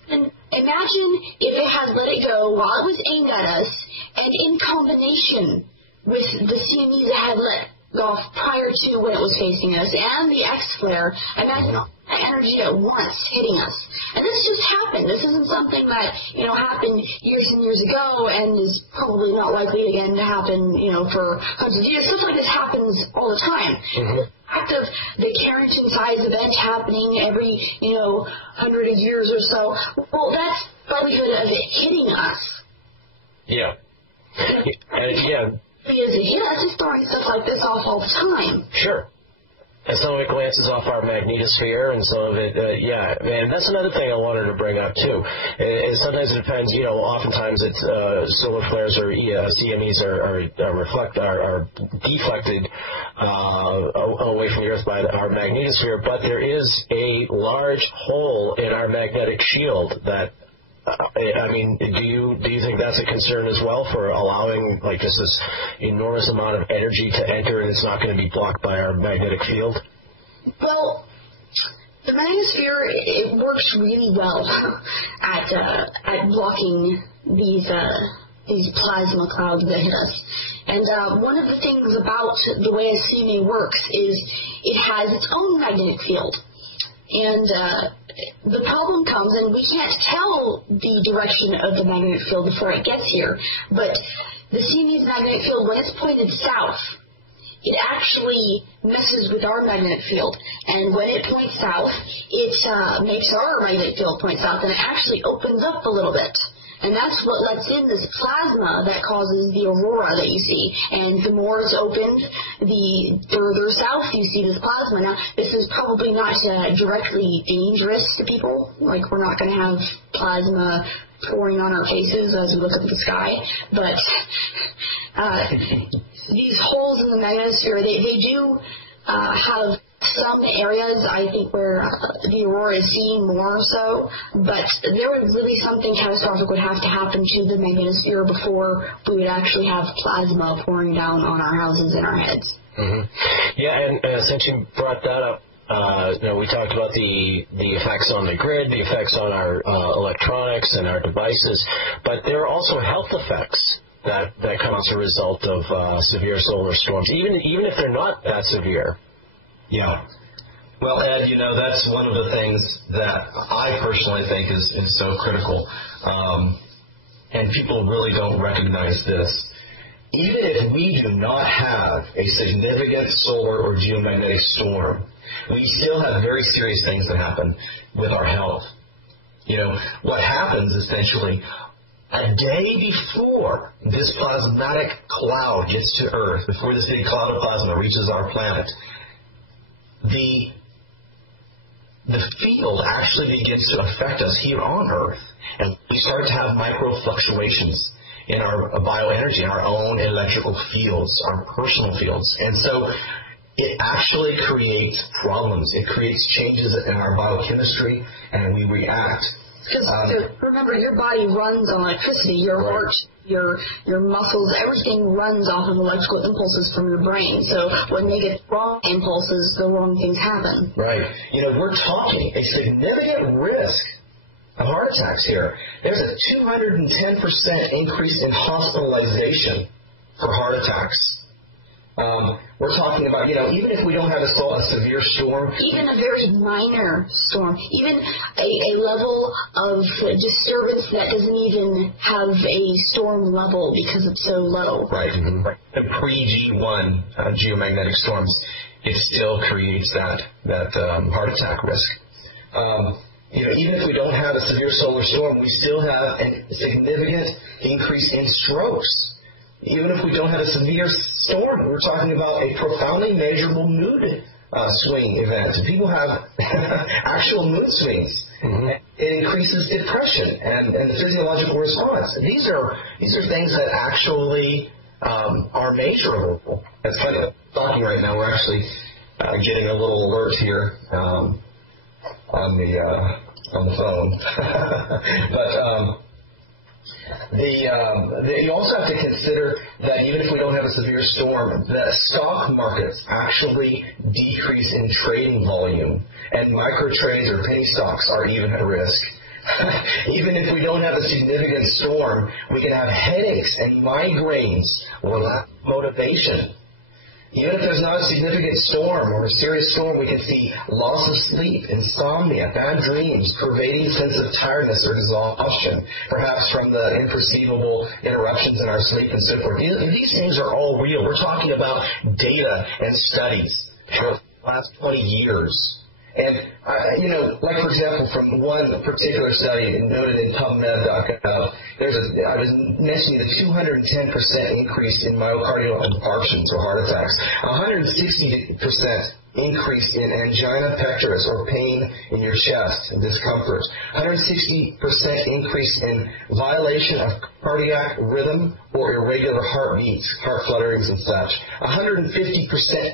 and imagine if it had let it go while it was aimed at us, and in combination with the CMEs that had let go prior to when it was facing us, and the X-flare, imagine all that energy at once hitting us. And this just happened. This isn't something that, happened years and years ago and is probably not likely again to happen, for hundreds of years. Stuff like this happens all the time. The fact of the Carrington-size event happening every, 100 years or so, well, that's the likelihood of it hitting us. Yeah. That's just throwing stuff like this off all the time. Sure. And some of it glances off our magnetosphere, and some of it, and that's another thing I wanted to bring up, too. Sometimes it depends, oftentimes it's solar flares or CMEs are deflected away from the Earth by our magnetosphere, but there is a large hole in our magnetic shield that, do you think that's a concern as well for allowing just this enormous amount of energy to enter and it's not going to be blocked by our magnetic field? Well, the magnetosphere, it works really well at blocking these plasma clouds that hit us. And one of the things about the way a CME works is it has its own magnetic field. And the problem comes, and we can't tell the direction of the magnetic field before it gets here, but the CME's magnetic field, when it's pointed south, it actually messes with our magnetic field. And when it points south, it makes our magnetic field point south, and it actually opens up a little bit. And that's what lets in this plasma that causes the aurora that you see. And the more it's opened, the further south you see this plasma. Now, this is probably not directly dangerous to people. Like, we're not going to have plasma pouring on our faces as we look up at the sky. But these holes in the magnetosphere, they do have some areas, I think, where the aurora is seen more so, but there would really something catastrophic would have to happen to the magnetosphere before we would actually have plasma pouring down on our houses and our heads. Yeah, and since you brought that up, we talked about the effects on the grid, the effects on our electronics and our devices, but there are also health effects that come as a result of severe solar storms, even if they're not that severe. Yeah. Well, Ed, that's one of the things that I personally think is so critical. And people really don't recognize this. Even if we do not have a significant solar or geomagnetic storm, we still have very serious things that happen with our health. What happens essentially, a day before this plasmatic cloud gets to Earth, before this big cloud of plasma reaches our planet, the field actually begins to affect us here on Earth, and we start to have micro fluctuations in our bioenergy, in our own electrical fields, our personal fields. And so it actually creates problems. It creates changes in our biochemistry, and we react. Because remember, your body runs on electricity. Your heart, your muscles, everything runs off of electrical impulses from your brain. So when they get wrong impulses, the wrong things happen. Right. We're talking a significant risk of heart attacks here. There's a 210% increase in hospitalization for heart attacks. We're talking about, even if we don't have a severe storm. Even a very minor storm. Even a level of disturbance that doesn't even have a storm level because it's so low. Right. The pre-G1 geomagnetic storms, it still creates that heart attack risk. Even if we don't have a severe solar storm, we still have a significant increase in strokes. Even if we don't have a severe storm, we're talking about a profoundly measurable mood swing events. People have actual mood swings. It increases depression and the physiological response. These are things that actually are measurable. It's funny that we're talking right now. We're actually getting a little alert here on the phone. But you also have to consider that even if we don't have a severe storm, that stock markets actually decrease in trading volume, and micro trades or penny stocks are even at risk. Even if we don't have a significant storm, we can have headaches and migraines or lack of motivation. Even if there's not a significant storm or a serious storm, we can see loss of sleep, insomnia, bad dreams, pervading sense of tiredness or exhaustion, perhaps from the imperceivable interruptions in our sleep and so forth. These things are all real. We're talking about data and studies for the last 20 years. And, like, for example, from one particular study noted in PubMed.gov, I was mentioning the 210% increase in myocardial infarctions or heart attacks, 160% increase in angina pectoris or pain in your chest and discomfort, 160% increase in violation of cardiac rhythm or irregular heartbeats, heart flutterings and such, 150%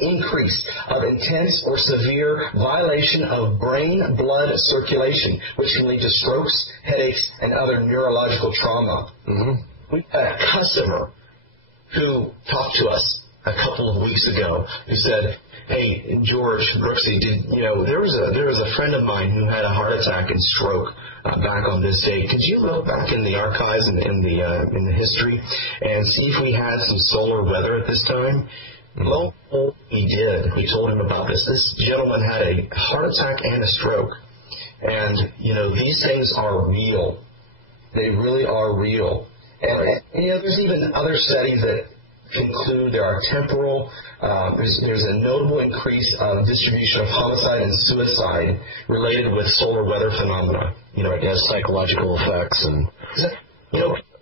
increase of intense or severe violation of brain-blood circulation, which can lead to strokes, headaches, and other neurological trauma. We had a customer who talked to us a couple of weeks ago who said, "Hey, George, Brooksy, there was a friend of mine who had a heart attack and stroke back on this date. Could you look back in the archives and in the history and see if we had some solar weather at this time?" Well, we did. We told him about this. This gentleman had a heart attack and a stroke. And, these things are real. They really are real. And there's even other studies that conclude there are temporal, there's a notable increase of distribution of homicide and suicide related with solar weather phenomena. It has psychological effects. And,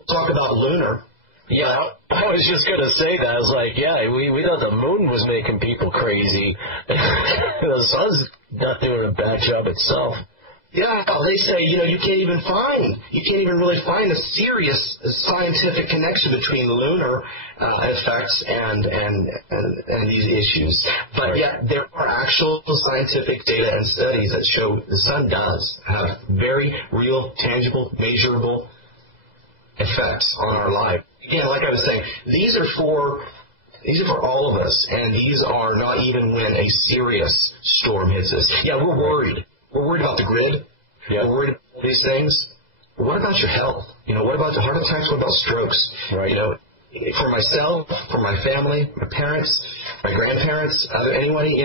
talk about lunar. Yeah, I was just going to say that. I was like, we thought the moon was making people crazy. The sun's not doing a bad job itself. Yeah, they say, you can't even really find a serious scientific connection between lunar effects and these issues. But yet there are actual scientific data and studies that show the sun does have very real, tangible, measurable effects on our life. Again, like I was saying, these are for all of us, and these are not even when a serious storm hits us. Yeah, we're worried. We're worried about the grid. Yeah. We're worried about these things. But what about your health? What about the heart attacks? What about strokes? Right. For myself, for my family, my parents, my grandparents, anyone,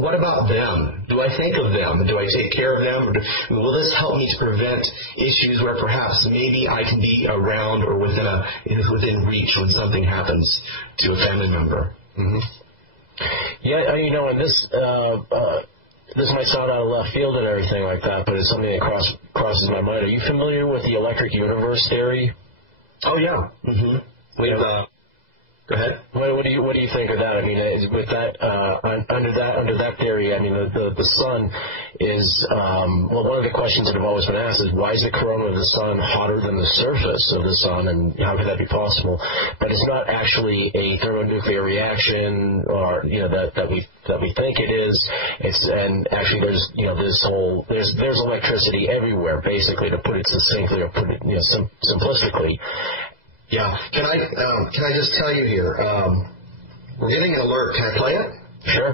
what about them? Do I think of them? Do I take care of them? Will this help me to prevent issues where perhaps maybe I can be around or within reach when something happens to a family member? Yeah, and this might sound out of left field and everything like that, but it's something that crosses my mind. Are you familiar with the electric universe theory? Oh, yeah. Go ahead. What do you think of that? I mean, with that under that theory, I mean, the sun is one of the questions that have always been asked is why is the corona of the sun hotter than the surface of the sun, and how could that be possible? But it's not actually a thermonuclear reaction, or that we think it is. And actually, there's electricity everywhere, basically, to put it succinctly or put it simplistically. Yeah. Can I just tell you here? We're getting an alert. Can I play it? Sure.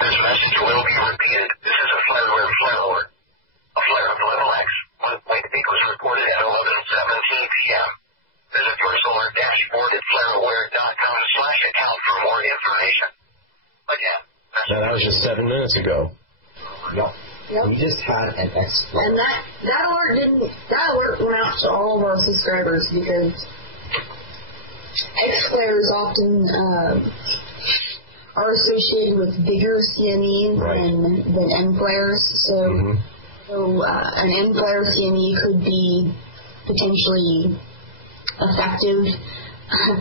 This message will be repeated. This is a flare alert. A flare of level X 1.8 was reported at 11:17 p.m. Visit your solar dashboard at flareaware.com/account for more information. Again. That was just 7 minutes ago. Yep. We just had an X-flare. And that alert went out to all of our subscribers because X-flares often are associated with bigger CMEs than M-flares. So an M-flare CME could be potentially effective at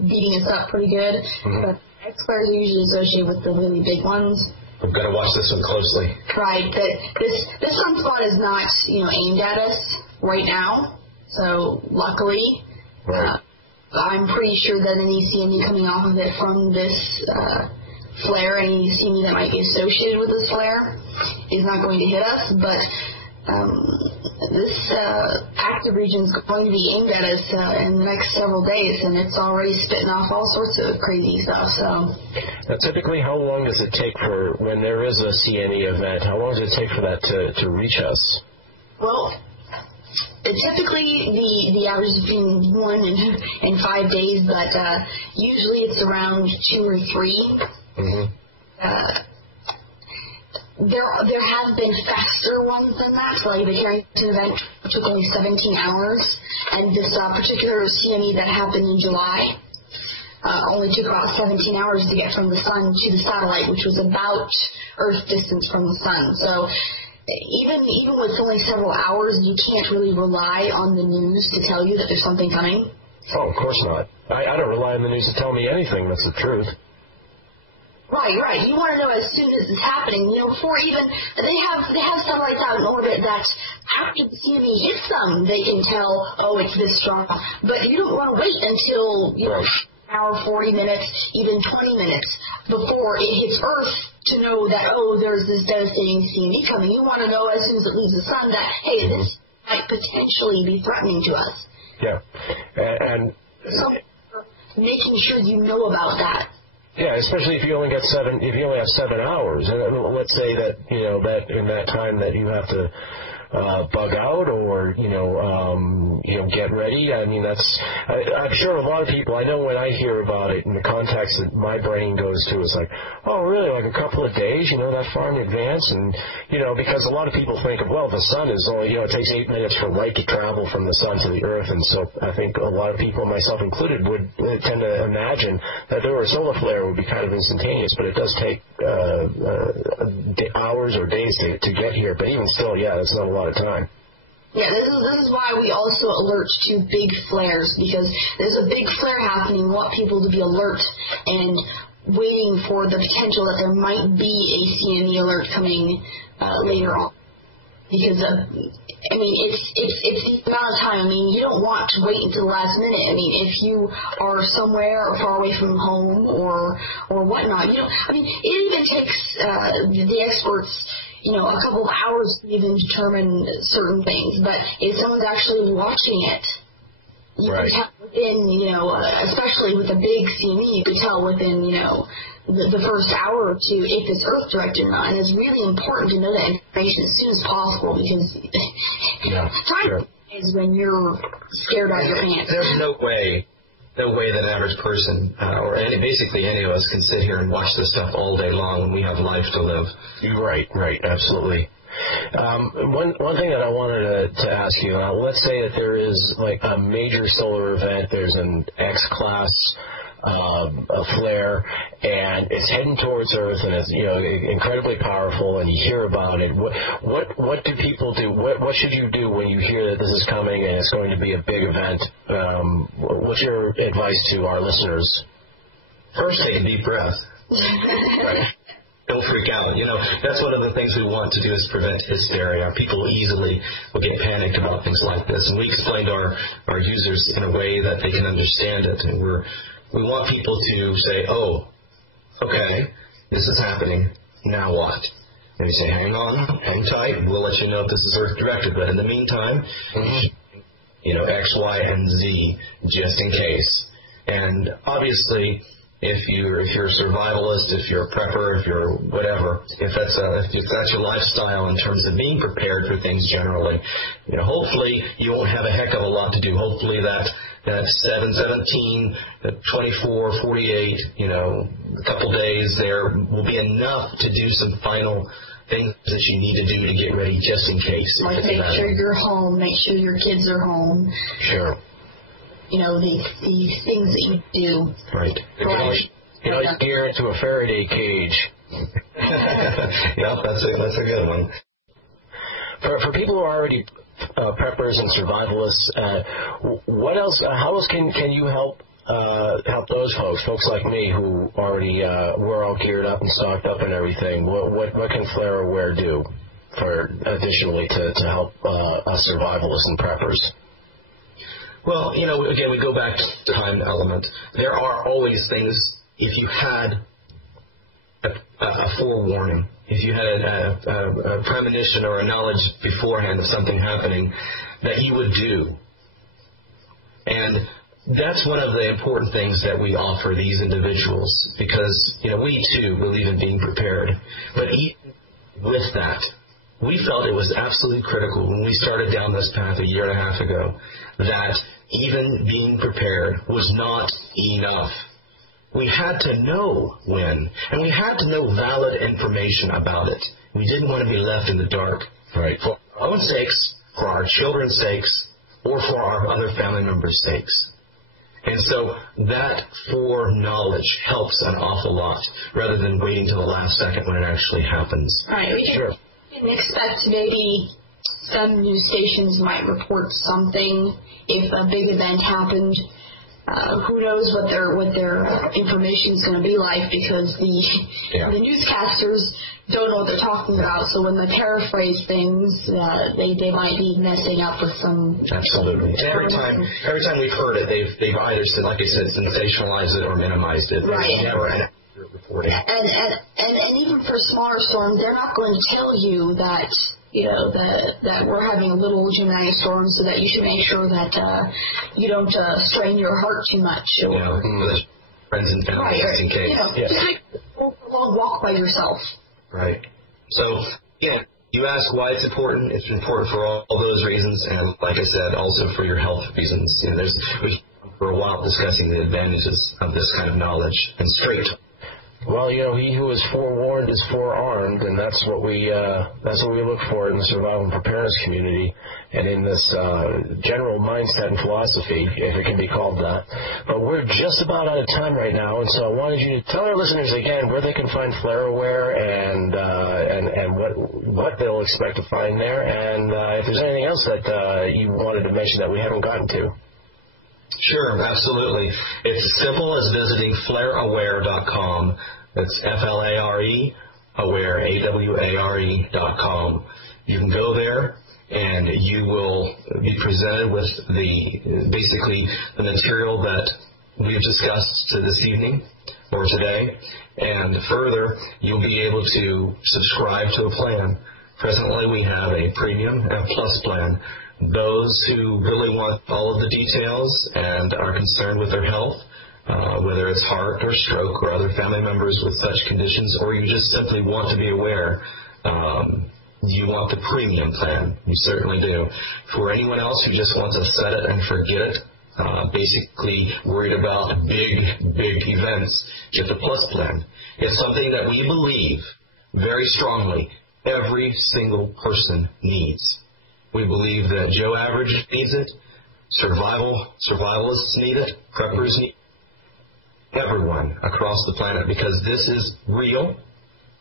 beating us up pretty good. But X flares are usually associated with the really big ones. We've got to watch this one closely. Right, but this sunspot is not, aimed at us right now. So luckily, I'm pretty sure that any CME coming off of it from this flare, any CME that might be associated with this flare, is not going to hit us. But this active region is going to be aimed at us in the next several days, and it's already spitting off all sorts of crazy stuff. So. Now, typically, how long does it take for, when there is a CNE event, how long does it take for that to reach us? Well, typically the average is between 1 and 5 days, but usually it's around 2 or 3. Mm-hmm. There have been faster ones than that. Like the Carrington event took only 17 hours, and this particular CME that happened in July only took about 17 hours to get from the sun to the satellite, which was about Earth distance from the sun. So even with only several hours, you can't really rely on the news to tell you that there's something coming. Oh, of course not. I don't rely on the news to tell me anything that's the truth. Right. You want to know as soon as it's happening. Before even they have satellites out in orbit that after the CME hits them, they can tell, it's this strong. But you don't want to wait until an hour, 40 minutes, even 20 minutes before it hits Earth to know that there's this devastating CME coming. You want to know as soon as it leaves the sun that this might potentially be threatening to us. Yeah, and so making sure you know about that. Yeah, especially if you only have 7 hours. Let's say that that in that time that you have to bug out or get ready. I mean, I'm sure a lot of people. I know when I hear about it in the context that my brain goes to is like, oh, really? Like a couple of days? That far in advance? And because a lot of people think of the sun is only it takes 8 minutes for light to travel from the sun to the Earth, and so I think a lot of people, myself included, would tend to imagine that a solar flare would be kind of instantaneous, but it does take hours or days to get here. But even still, that's not a lot of time. Yeah, this is why we also alert to big flares, because there's a big flare happening. We want people to be alert and waiting for the potential that there might be a CME alert coming later on. Because, it's the amount of time. You don't want to wait until the last minute. If you are somewhere or far away from home or whatnot, it even takes the experts a couple of hours to even determine certain things. But if someone's actually watching it, you can tell within, especially with a big CME, you can tell within, the first hour or two if it's Earth directed or not. And it's really important to know that information as soon as possible, because time is when you're scared out of your pants. There's no way that an average person or basically any of us can sit here and watch this stuff all day long when we have life to live. Right, absolutely. One thing that I wanted to ask you, let's say that there is like a major solar event, there's an X-class a flare, and it's heading towards Earth, and it's incredibly powerful, and you hear about it. What do people do? What should you do when you hear that this is coming and it's going to be a big event? What's your advice to our listeners? First, take a deep breath. Don't freak out. That's one of the things we want to do is prevent hysteria. People easily will get panicked about things like this, and we explained our users in a way that they can understand it, and we want people to say, okay, this is happening, now what? And we say, hang on, hang tight, we'll let you know if this is Earth-directed, but in the meantime, X, Y, and Z, just in case. And obviously, if you're a survivalist, if you're a prepper, if you're whatever, if that's your lifestyle in terms of being prepared for things generally, hopefully you won't have a heck of a lot to do. Hopefully that 7, 17, 24, 48, a couple days there will be enough to do some final things that you need to do to get ready just in case. Like make sure you're home, make sure your kids are home. Sure. These things that you do. Right. You gear into a Faraday cage. Yeah, that's a good one. For people who are already preppers and survivalists, what else? How else can you help help those folks like me who already were all geared up and stocked up and everything? What can FlareAware do for additionally to help us survivalists and preppers? Well, again, we go back to the time element. There are always things, if you had a forewarning, if you had a premonition or a knowledge beforehand of something happening, that you would do. And that's one of the important things that we offer these individuals, because, we too believe in being prepared. But even with that, we felt it was absolutely critical when we started down this path a year and a half ago that even being prepared was not enough. We had to know when, and we had to know valid information about it. We didn't want to be left in the dark. Right. For our own sakes, for our children's sakes, or for our other family members' sakes. And so that foreknowledge helps an awful lot, rather than waiting till the last second when it actually happens. Right. We can expect maybe some news stations might report something if a big event happened. Who knows what their information is going to be like, because the newscasters don't know what they're talking about. So when they paraphrase things, they might be messing up with some. Absolutely. And every time we've heard it, they've either said, like I said, sensationalized it or minimized it. Right. There's never an accurate reporting. And even for smaller storms, they're not going to tell you that. That we're having a little giant storm, so that you should make sure that you don't strain your heart too much. Or, friends and family, just in case. Just take a long walk by yourself. Right. So, again, you ask why it's important. It's important for all those reasons, and like I said, also for your health reasons. We for a while discussing the advantages of this kind of knowledge and straight. Well, he who is forewarned is forearmed, and that's what we look for in the survival and preparedness community, and in this general mindset and philosophy, if it can be called that. But we're just about out of time right now, and so I wanted you to tell our listeners again where they can find FlareAware and what they'll expect to find there, and if there's anything else that you wanted to mention that we haven't gotten to. Sure, absolutely. It's as simple as visiting FlareAware.com. That's FLARE, aware, AWARE.com. You can go there, and you will be presented with basically the material that we've discussed this evening or today. And further, you'll be able to subscribe to a plan. Presently, we have a premium and a plus plan. Those who really want all of the details and are concerned with their health, whether it's heart or stroke or other family members with such conditions, or you just simply want to be aware, you want the premium plan. You certainly do. For anyone else who just wants to set it and forget it, basically worried about big events, get the plus plan. It's something that we believe very strongly every single person needs. We believe that Joe Average needs it, survivalists need it, preppers need it, everyone across the planet, because this is real,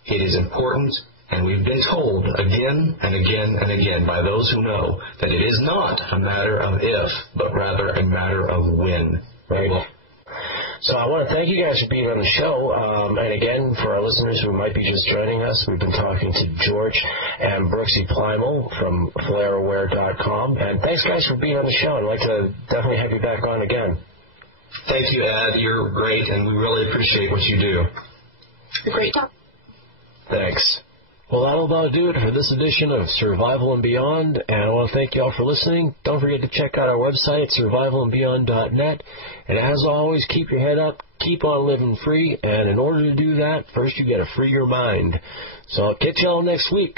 it is important, and we've been told again and again and again by those who know that it is not a matter of if, but rather a matter of when. Right. So I want to thank you guys for being on the show. And again, for our listeners who might be just joining us, we've been talking to George and Brooksy Plimal from FlareAware.com. And thanks, guys, for being on the show. I'd like to definitely have you back on again. Thank you, Ed. You're great, and we really appreciate what you do. Great job. Thanks. Well, that'll about do it for this edition of Survival and Beyond, and I want to thank you all for listening. Don't forget to check out our website at survivalandbeyond.net, and as always, keep your head up, keep on living free, and in order to do that, first you got to free your mind. So I'll catch y'all next week.